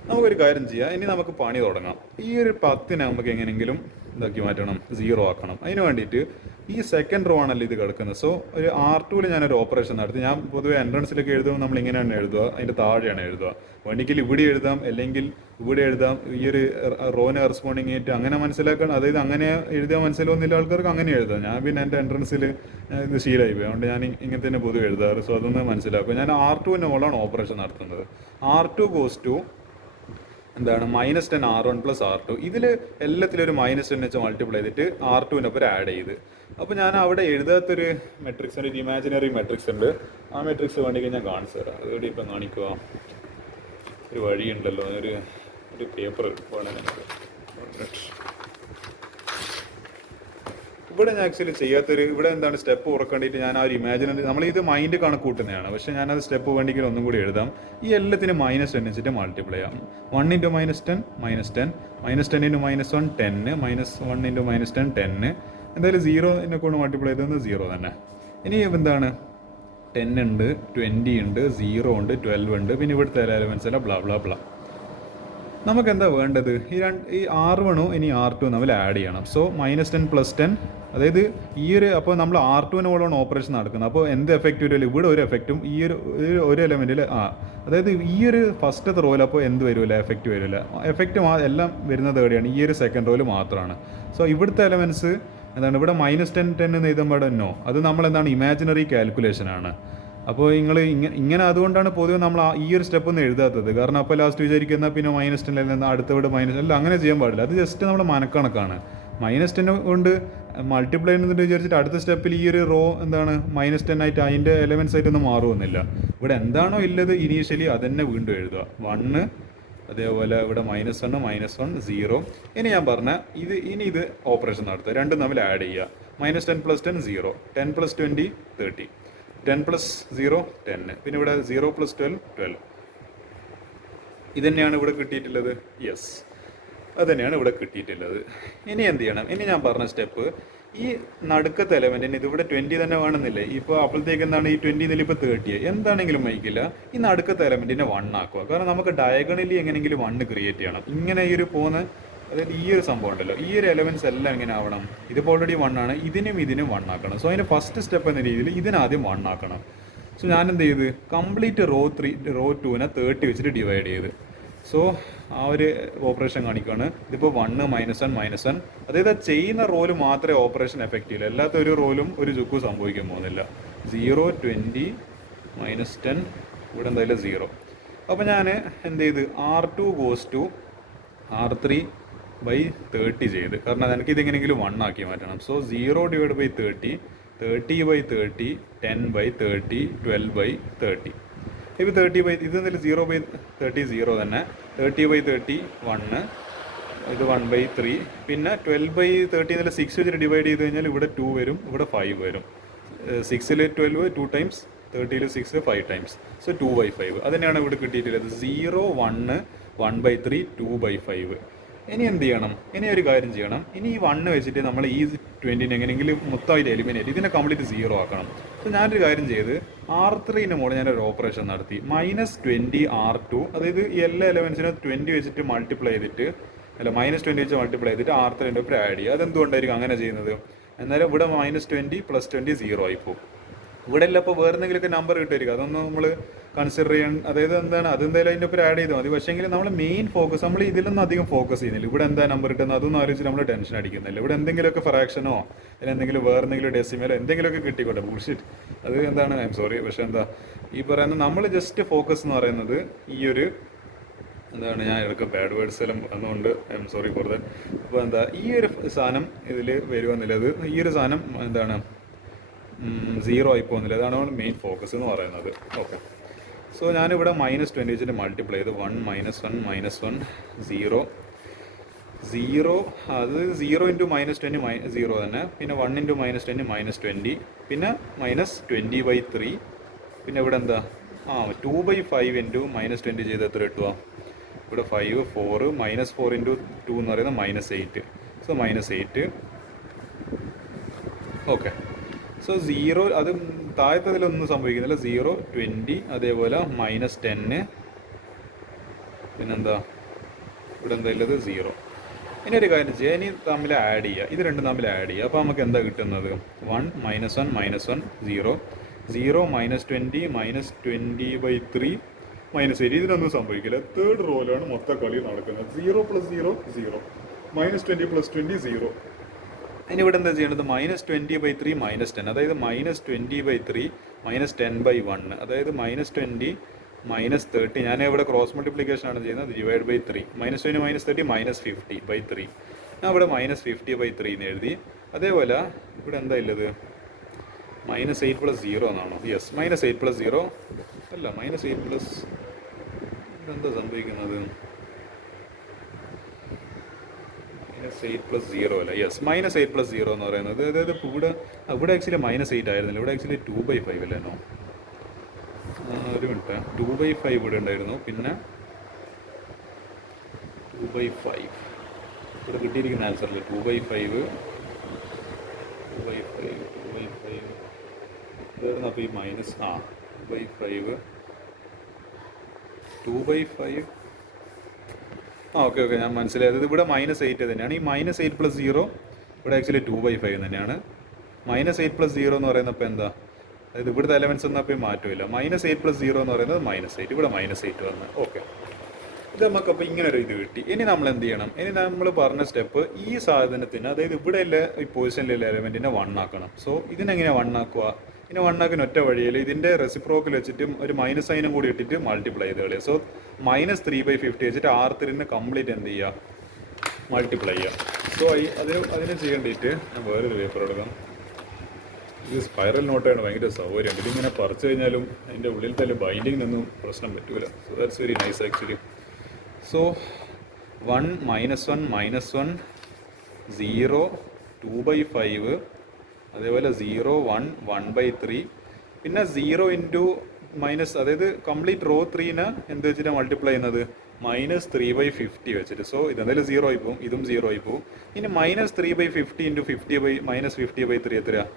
നമുക്കൊരു കാര്യം ചെയ്യാം, ഇനി നമുക്ക് പണി തുടങ്ങാം. ഈ ഒരു 10 നമുക്ക് എങ്ങനെയെങ്കിലും ഇതാക്കി മാറ്റണം, 0 ആക്കണം. അതിന് വേണ്ടിയിട്ട് ഈ സെക്കൻഡ് റോ ആണല്ലോ ഇത് കിടക്കുന്നത്. സോ ഒരു R2 ഞാനൊരു ഓപ്പറേഷൻ നടത്തി. ഞാൻ പൊതുവെ എൻട്രൻസിലൊക്കെ എഴുതുമ്പോൾ നമ്മൾ ഇങ്ങനെയാണ് എഴുതുക, അതിൻ്റെ താഴെയാണ് എഴുതുക. വേണമെങ്കിൽ ഇവിടെ എഴുതാം, അല്ലെങ്കിൽ ഇവിടെ എഴുതാം. ഈ ഒരു റോന് കറസ്പോണ്ടിങ് ആയിട്ട് അങ്ങനെ മനസ്സിലാക്കണം. അതായത് അങ്ങനെ എഴുതാൻ മനസ്സിലാവുന്നില്ല ആൾക്കാർക്ക് അങ്ങനെ എഴുതാം. ഞാൻ പിന്നെ എൻ്റെ എൻട്രൻസിൽ ഇത് ശീലമായി പോയി, അതുകൊണ്ട് ഞാൻ ഇങ്ങനെ തന്നെ പൊതുവെ എഴുതാറ്. സോ അതൊന്ന് മനസ്സിലാക്കുക. ഞാൻ R2 ഓളാണ് ഓപ്പറേഷൻ നടത്തുന്നത്. R2 goes to എന്താണ് -10 R1 + R2. ഇതിൽ എല്ലാത്തിലും ഒരു -10 വെച്ച് മൾട്ടിപ്ലൈ ചെയ്തിട്ട് R2വിനൊപ്പം ആഡ് ചെയ്ത്. അപ്പോൾ ഞാൻ അവിടെ എഴുതാത്തൊരു മെട്രിക്സ് ഉണ്ട്, ഒരു ഇമാജിനറി മെട്രിക്സ് ഉണ്ട്. ആ മെട്രിക്സ് വേണമെങ്കിൽ ഞാൻ കാണിച്ചു തരാം. അതുകൂടി ഇപ്പം കാണിക്കുക. ഒരു വഴിയുണ്ടല്ലോ, ഒരു പേപ്പർ വേണമെങ്കിൽ. ഇവിടെ ഞാൻ ആക്ച്വലി ചെയ്യാത്തൊരു, ഇവിടെ എന്താണ് സ്റ്റെപ്പ് ഉറക്കേണ്ടിയിട്ട് ഞാൻ ആ ഒരു ഇമാജിനറി, നമ്മളിത് മൈൻഡ് കണക്ക് കൂട്ടുന്നതാണ്, പക്ഷേ ഞാനത് സ്റ്റെപ്പ് വേണ്ടിയെങ്കിൽ ഒന്നും കൂടി എഴുതാം. ഈ എല്ലാത്തിനും -10 വെച്ചിട്ട് മൾട്ടിപ്ലൈ ചെയ്യാം. 1 × -10 -10, -10 × -1 10, -1 × -10 10. എന്തായാലും 0 കൊണ്ട് മൾട്ടിപ്ലൈ ചെയ്തത് 0 തന്നെ. ഇനി എന്താണ് 10 ഉണ്ട്, 20 ഉണ്ട്, 0 ഉണ്ട്, 12 ഉണ്ട്, പിന്നെ ഇവിടുത്തെ എലമെൻസ് എല്ലാം ബ്ലാ ബ്ലാ ബ്ലാ. നമുക്ക് എന്താ വേണ്ടത്? ഈ R1 ഇനി R2 തമ്മിൽ ആഡ് ചെയ്യണം. സോ -10 + 10, അതായത് അപ്പോൾ നമ്മൾ R2വിനോടാണ് ഓപ്പറേഷൻ നടക്കുന്നത്. അപ്പോൾ എന്ത് എഫക്റ്റ് വരുമല്ലോ, ഇവിടെ ഒരു എഫക്റ്റും ഈ ഒരു എലമെൻറ്റിൽ അതായത് ഈ ഒരു ഫസ്റ്റത്തെ റോയിൽ അപ്പോൾ എന്ത് വരില്ല, എഫക്റ്റ് വരില്ല. എഫക്റ്റ് എല്ലാം വരുന്നത് എവിടെയാണ്? ഈ ഒരു സെക്കൻഡ് റോയിൽ മാത്രമാണ്. സോ ഇവിടുത്തെ എലമെൻറ്റ്സ് എന്താണ്? ഇവിടെ -10 എന്ന് എഴുതുമ്പോഴോ അത് നമ്മളെന്താണ്, ഇമാജിനറി കാൽക്കുലേഷനാണ്. അപ്പോൾ നിങ്ങൾ ഇങ്ങനെ അതുകൊണ്ടാണ് പൊതുവെ നമ്മൾ ഈ ഒരു സ്റ്റെപ്പ് ഒന്നും എഴുതാത്തത്. കാരണം അപ്പോൾ ലാസ്റ്റ് വിചാരിക്കുന്ന പിന്നെ -10 നിന്ന് അടുത്തവിടെ അല്ല, അങ്ങനെ ചെയ്യാൻ പാടില്ല. അത് ജസ്റ്റ് നമ്മുടെ മനക്കണക്കാണ്. -10 കൊണ്ട് മൾട്ടിപ്ലൈ എന്നിട്ട് വിചാരിച്ചിട്ട് അടുത്ത സ്റ്റെപ്പിൽ ഈ ഒരു റോ എന്താണ് -10 ആയിട്ട് അതിൻ്റെ എലമെൻറ്റ്സ് ആയിട്ടൊന്നും മാറുമെന്നില്ല. ഇവിടെ എന്താണോ ഇല്ലത് ഇനീഷ്യലി അതന്നെ വീണ്ടും എഴുതുക. 1, അതേപോലെ ഇവിടെ -1 -1 0. ഇനി ഞാൻ പറഞ്ഞ ഇത് ഓപ്പറേഷൻ നടത്തുക, രണ്ടും തമ്മിൽ ആഡ് ചെയ്യുക. -10 + 10 0, 10 + 20 30, 10 + 0 10, പിന്നെ ഇവിടെ 0 + 12 12. ഇതന്നെയാണ് ഇവിടെ കിട്ടിയിട്ടുള്ളത്. യെസ്, അതുതന്നെയാണ് ഇവിടെ കിട്ടിയിട്ടുള്ളത്. ഇനി എന്ത് ചെയ്യണം? ഇനി ഞാൻ പറഞ്ഞ സ്റ്റെപ്പ്, ഈ നടുക്കത്തെ എലമെൻറ്റിന് ഇതിവിടെ 20 തന്നെ വേണമെന്നില്ലേ. ഇപ്പോൾ അപ്പോഴത്തേക്ക് എന്താണ് ഈ 20 ഇതിൽ ഇപ്പോൾ 30 എന്താണെങ്കിലും വഹിക്കില്ല. ഈ നടുക്കത്തെ എലമെൻറ്റിനെ 1 ആക്കുക. കാരണം നമുക്ക് ഡയഗണലി എങ്ങനെയെങ്കിലും 1 ക്രിയേറ്റ് ചെയ്യണം. ഇങ്ങനെ ഈ ഒരു പോകുന്ന, അതായത് ഈ ഒരു സംഭവം ഉണ്ടല്ലോ, ഈ ഒരു എലമെൻറ്റ്സ് എല്ലാം എങ്ങനെ ആവണം? ഇതിപ്പോൾ ഓൾറെഡി 1 ആണ്, ഇതിനും 1 ആക്കണം. സോ അതിൻ്റെ ഫസ്റ്റ് സ്റ്റെപ്പ് എന്ന രീതിയിൽ ഇതിനാദ്യം 1 ആക്കണം. സോ ഞാൻ എന്ത് ചെയ്ത്, കംപ്ലീറ്റ് റോ 2നെ 30 വെച്ചിട്ട് ഡിവൈഡ് ചെയ്ത്. സോ ആ ഒരു ഓപ്പറേഷൻ കാണിക്കുകയാണ്. ഇതിപ്പോൾ 1 -1 -1, അതായത് ചെയ്യുന്ന റോല് മാത്രമേ ഓപ്പറേഷൻ എഫക്റ്റ് ചെയ്യില്ല, അല്ലാത്ത ഒരു റോലും ഒരു ചുക്കും സംഭവിക്കാൻ പോകുന്നില്ല. 0 20 -10, ഇവിടെ എന്തായാലും 0. അപ്പോൾ ഞാൻ എന്ത് ചെയ്ത്, R2 goes to R3/30 ചെയ്ത്. കാരണം എനിക്കിതെങ്ങനെയെങ്കിലും 1 ആക്കി മാറ്റണം. സോ 0 / 30, 30/30, 10/30, 12/30. ഇപ്പോൾ 30 ഇത് എന്തായാലും 0/30 0 തന്നെ, 30/30 1, ഇത് 1/3, പിന്നെ 12/30 എന്നല്ല 6 വെച്ചിട്ട് ഡിവൈഡ് ചെയ്ത് കഴിഞ്ഞാൽ ഇവിടെ 2 വരും, ഇവിടെ 5 വരും. 6ൽ 12 2 ടൈംസ്, 30ൽ 6 5 ടൈംസ്. സോ 2/5 അതന്നെയാണ് ഇവിടെ കിട്ടിയിട്ടുള്ളത്. 0 1 1/3 2/5. ഇനി എന്ത് ചെയ്യണം? ഇനി ഒരു കാര്യം ചെയ്യണം. ഇനി ഈ 1 വെച്ചിട്ട് നമ്മൾ ഈ 20 എങ്ങനെയെങ്കിലും മൊത്തമായിട്ട് എലിമിനേറ്റ്, ഇതിനെ കംപ്ലീറ്റ് 0 ആക്കണം. അപ്പോൾ ഞാനൊരു കാര്യം ചെയ്ത് R3ൻ്റെ മുകളിൽ ഞാനൊരു ഓപ്പറേഷൻ നടത്തി. -20 R2, അതായത് ഈ എല്ലാ എലമെൻസിനും 20 വെച്ചിട്ട് മൾട്ടിപ്ലൈ ചെയ്തിട്ട്, അല്ല -20 വെച്ച് മൾട്ടിപ്ലൈ ചെയ്തിട്ട് R3ൻ്റെ ഒപ്പം ആഡ് ചെയ്യുക. അതെന്തുകൊണ്ടായിരിക്കും അങ്ങനെ ചെയ്യുന്നത്? എന്നാലും ഇവിടെ -20 + 20 0 ആയിപ്പോവും. ഇവിടെ എല്ലാം ഇപ്പോൾ വേറെ എന്തെങ്കിലുമൊക്കെ നമ്പർ കിട്ടുമായിരിക്കും, അതൊന്നും നമ്മൾ കൺസിഡർ ചെയ്യാൻ, അതായത് എന്താണ് അതെന്തായാലും അതിൻ്റെ ഒപ്പം ആഡ് ചെയ്താൽ മതി. പക്ഷേങ്കിൽ നമ്മൾ മെയിൻ ഫോക്കസ് നമ്മൾ ഇതിലൊന്നും അധികം ഫോക്കസ് ചെയ്യുന്നില്ല. ഇവിടെ എന്താ നമ്പർ കിട്ടുന്നത് അതൊന്നും ആലോചിച്ച് നമ്മൾ ടെൻഷൻ അടിക്കുന്നില്ല. ഇവിടെ എന്തെങ്കിലുമൊക്കെ ഫ്രാക്ഷനോ അല്ലെങ്കിൽ എന്തെങ്കിലും വേറെ എന്തെങ്കിലും ഡെസിമലോ എന്തെങ്കിലുമൊക്കെ കിട്ടിക്കോട്ടെ, ബുൾഷിറ്റ്. അത് എന്താണ്, ഐ എം സോറി, പക്ഷേ എന്താ ഈ പറയുന്നത്, നമ്മൾ ജസ്റ്റ് ഫോക്കസ് എന്ന് പറയുന്നത് ഈ ഒരു എന്താണ്, ഞാൻ ഇടയ്ക്ക് ബാഡ് വേർഡ്സ് എല്ലാം വന്നുകൊണ്ട് I am sorry for that. അപ്പോൾ എന്താ ഈ ഒരു സാധനം ഇതിൽ വരുമെന്നുള്ളത്, ഈ ഒരു സാധനം എന്താണ് 0 ആയി പോകുന്നില്ല. അതാണ് നമ്മൾ മെയിൻ ഫോക്കസ് എന്ന് പറയുന്നത്. ഓക്കെ, സോ ഞാനിവിടെ -20 വെച്ചിട്ട് മൾട്ടിപ്ലൈ ചെയ്ത് 1 -1 -1 0 0, അത് 0 × -20 0 തന്നെ, പിന്നെ 1 × -20 -20, പിന്നെ -20/3, പിന്നെ ഇവിടെ എന്താ 2/5 × -20 ചെയ്ത് എത്ര കിട്ടുക? ഇവിടെ 5 4, -4 × 2 എന്ന് പറയുന്നത് -8. സോ -8. ഓക്കെ, സോ 0, അത് താഴത്തതിലൊന്നും സംഭവിക്കുന്നില്ല. 0 20, അതേപോലെ -10, പിന്നെന്താ ഇവിടെ എന്തായാലും 0. ഇനി ഒരു കാര്യം ചെയ്യുക, ഇനി തമ്മിൽ ആഡ് ചെയ്യുക, ഇത് രണ്ടും തമ്മിൽ ആഡ് ചെയ്യുക. അപ്പോൾ നമുക്ക് എന്താ കിട്ടുന്നത്? 1 -1 -1 0 0 -20 -20/3 -8. ഇതിനൊന്നും സംഭവിക്കില്ല. തേർഡ് റോയിലാണ് മൊത്തം കളി നടക്കുന്നത്. 0 + 0 0, -20 + 20 0. ഇനി ഇവിടെ എന്താ ചെയ്യേണ്ടത്? -20/3 -10, അതായത് -20/3 -10/1, അതായത് -20 -30. ഞാൻ ഇവിടെ ക്രോസ് മൾട്ടിപ്ലിക്കേഷൻ ആണ് ചെയ്യുന്നത്. Divide by 3. -20 -30 -50/3. ഞാൻ ഇവിടെ -50/3 എന്ന് എഴുതി. അതേപോലെ ഇവിടെ എന്താ ഉള്ളത്? -8 + 0 എന്നാണോ? യെസ്, -8 + 0 അല്ല, -8 ഇതെന്താ സംഭവിക്കുന്നത്? -8 + 0 അല്ല, യെസ്, -8 + 0 എന്ന് പറയുന്നത്. അതായത് ഇവിടെ ആക്ച്വലി -8 ആയിരുന്നില്ല, ഇവിടെ ആക്ച്വലി 2/5 അല്ലേനോ? ഒരു മിനിറ്റ്, 2/5 ഇവിടെ ഉണ്ടായിരുന്നു. പിന്നെ 2/5 ഇവിടെ കിട്ടിയിരിക്കുന്ന ആൻസറിൽ 2/5 ഇതായിരുന്നു. അപ്പോൾ ഈ -2/5 ഓക്കെ, ഞാൻ മനസ്സിലായത്. ഇവിടെ -8 തന്നെയാണ്. ഈ -8 + 0 ഇവിടെ ആക്ച്വലി 2/5 തന്നെയാണ്. -8 + 0 എന്ന് പറയുന്നപ്പോൾ എന്താ? അതായത് ഇവിടുത്തെ എലമെൻറ്റ്സ് ഒന്നും അപ്പോൾ മാറ്റമില്ല. -8 + 0 എന്ന് പറയുന്നത് -8. ഇവിടെ -8 വന്ന്. ഓക്കെ, ഇത് നമുക്കപ്പോൾ ഇങ്ങനെ ഒരു ഇത് കിട്ടി. ഇനി നമ്മൾ എന്ത് ചെയ്യണം? ഇനി നമ്മൾ പറഞ്ഞ സ്റ്റെപ്പ് ഈ സാധനത്തിന്, അതായത് ഇവിടെയുള്ള ഈ പൊസിഷനിലുള്ള എലമെൻറ്റിനെ 1 ആക്കണം. സോ ഇതിനെങ്ങനെയാണ് 1 ആക്കുക? ഇനി 1 ആക്കാൻ ഒറ്റ വഴിയിൽ ഇതിൻ്റെ റെസിപ്രോക്കൽ വെച്ചിട്ട് ഒരു മൈനസ് സൈനും കൂടി ഇട്ടിട്ട് മൾട്ടിപ്ലൈ ചെയ്ത് കളയുക. സോ -3/50 വെച്ചിട്ട് R3 കംപ്ലീറ്റ് എന്ത് ചെയ്യുക? മൾട്ടിപ്ലൈ ചെയ്യുക. സോ അതിന് ചെയ്യേണ്ടിയിട്ട് ഞാൻ വേറൊരു പേപ്പർ എടുക്കാം. ഇത് സ്പൈറൽ നോട്ടാണ്, ഭയങ്കര സൗകര്യമുണ്ട്. ഇതിങ്ങനെ പറിച്ചു കഴിഞ്ഞാലും അതിൻ്റെ ഉള്ളിലത്തെ ബൈൻഡിങ്ങിനൊന്നും പ്രശ്നം പറ്റൂല. So that's very nice actually. So 1 -1 -1 0 2/5, അതേപോലെ 0 1 1/3, പിന്നെ 0 × അതായത് കംപ്ലീറ്റ് റോ 3നെ എന്ത് വെച്ചിട്ടാണ് മൾട്ടിപ്ലൈ ചെയ്യുന്നത്? -3/50 വെച്ചിട്ട്. സോ ഇതെന്തായാലും 0 ആയി പോകും, ഇതും 0 ആയി പോകും. ഇനി -3/50 × 50/-50/3 എത്രയാണ്?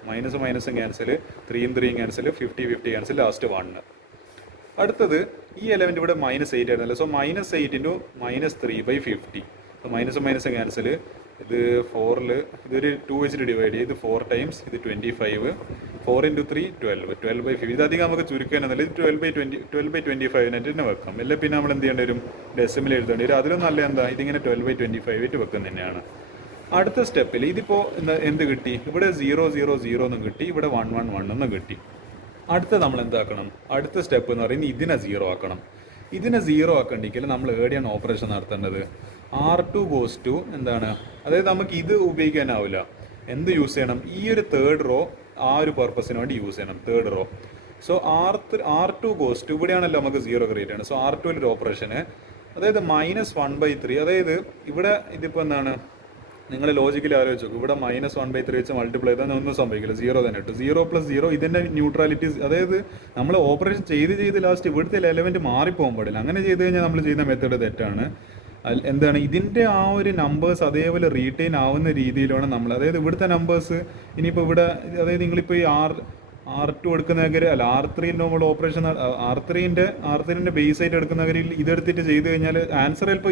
മൈനസും ക്യാൻസൽ, 3 ക്യാൻസൽ, 50 ക്യാൻസൽ, ലാസ്റ്റ് 1. അടുത്തത് ഈ എലമെൻറ്റ് ഇവിടെ -8 ആയിരുന്നല്ലോ. സോ -8 × -3/50. മൈനസും ക്യാൻസൽ. ഇത് 4ൽ ഇതൊരു 2 വെച്ചിട്ട് ഡിവൈഡ് ചെയ്ത് 4 ടൈംസ് ഇത് 25. 4 × 3 12. 12/50. ഇതധികം നമുക്ക് ചുരുക്കാനല്ല. ഇത് 12/25 തന്നെ വെക്കാം. അല്ലെ പിന്നെ നമ്മൾ എന്ത് ചെയ്യേണ്ടി വരും? ഡെസിമൽ എഴുതേണ്ടി വരും. അതിലും നല്ല എന്താ, ഇതിങ്ങനെ 12/25 വെക്കുന്നത് തന്നെയാണ്. അടുത്ത സ്റ്റെപ്പിൽ ഇതിപ്പോൾ എന്ത് കിട്ടി? ഇവിടെ 0 0 0 എന്നും കിട്ടി, ഇവിടെ 1 1 1 എന്നും കിട്ടി. അടുത്ത നമ്മൾ എന്താക്കണം? അടുത്ത സ്റ്റെപ്പ് എന്ന് പറയുന്നത് ഇതിനെ 0 ആക്കണം. ഇതിനെ 0 ആക്കണ്ടെങ്കിൽ നമ്മൾ എവിടെയാണ് ഓപ്പറേഷൻ നടത്തേണ്ടത്? R2 goes to എന്താണ്? അതായത് നമുക്ക് ഇത് ഉപയോഗിക്കാനാവില്ല. എന്ത് യൂസ് ചെയ്യണം? ഈ ഒരു തേർഡ് റോ ആ ഒരു പർപ്പസിന് വേണ്ടി യൂസ് ചെയ്യണം, third row. So R2 goes to ഇവിടെയാണല്ലോ നമുക്ക് 0 ക്രിയേറ്റ് ചെയ്യണം. സോ R2 ഒരു ഓപ്പറേഷന്, അതായത് -1/3. അതായത് ഇവിടെ ഇതിപ്പോൾ എന്താണ്? നിങ്ങൾ ലോജിക്കലി ആലോചിച്ച് നോക്കും. ഇവിടെ -1/3 വെച്ച് മൾട്ടിപ്ലൈ ചെയ്താൽ ഒന്നും സംഭവിക്കില്ല, 0 തന്നെ കിട്ടും. 0 + 0 ഇതിൻ്റെ ന്യൂട്രാലിറ്റി, അതായത് നമ്മൾ ഓപ്പറേഷൻ ചെയ്ത് ലാസ്റ്റ് ഇവിടുത്തെ എലമെൻറ്റ് മാറിപ്പോകാൻ പാടില്ല. അങ്ങനെ ചെയ്ത് കഴിഞ്ഞാൽ നമ്മൾ ചെയ്യുന്ന മെത്തേഡ് തെറ്റാണ്. എന്താണ് ഇതിൻ്റെ ആ ഒരു നമ്പേഴ്സ് അതേപോലെ റീറ്റെയിൻ ആവുന്ന രീതിയിലാണ് നമ്മൾ, അതായത് ഇവിടുത്തെ നമ്പേഴ്സ് ഇനിയിപ്പോൾ ഇവിടെ, അതായത് നിങ്ങളിപ്പോൾ ഈ R2 എടുക്കുന്നവർ അല്ല R3 നമ്മൾ ഓപ്പറേഷൻ R3ൻ്റെ ബേസ് ആയിട്ട് എടുക്കുന്നവരിൽ ഇതെടുത്തിട്ട് ചെയ്ത് കഴിഞ്ഞാൽ ആൻസർ ചിലപ്പോൾ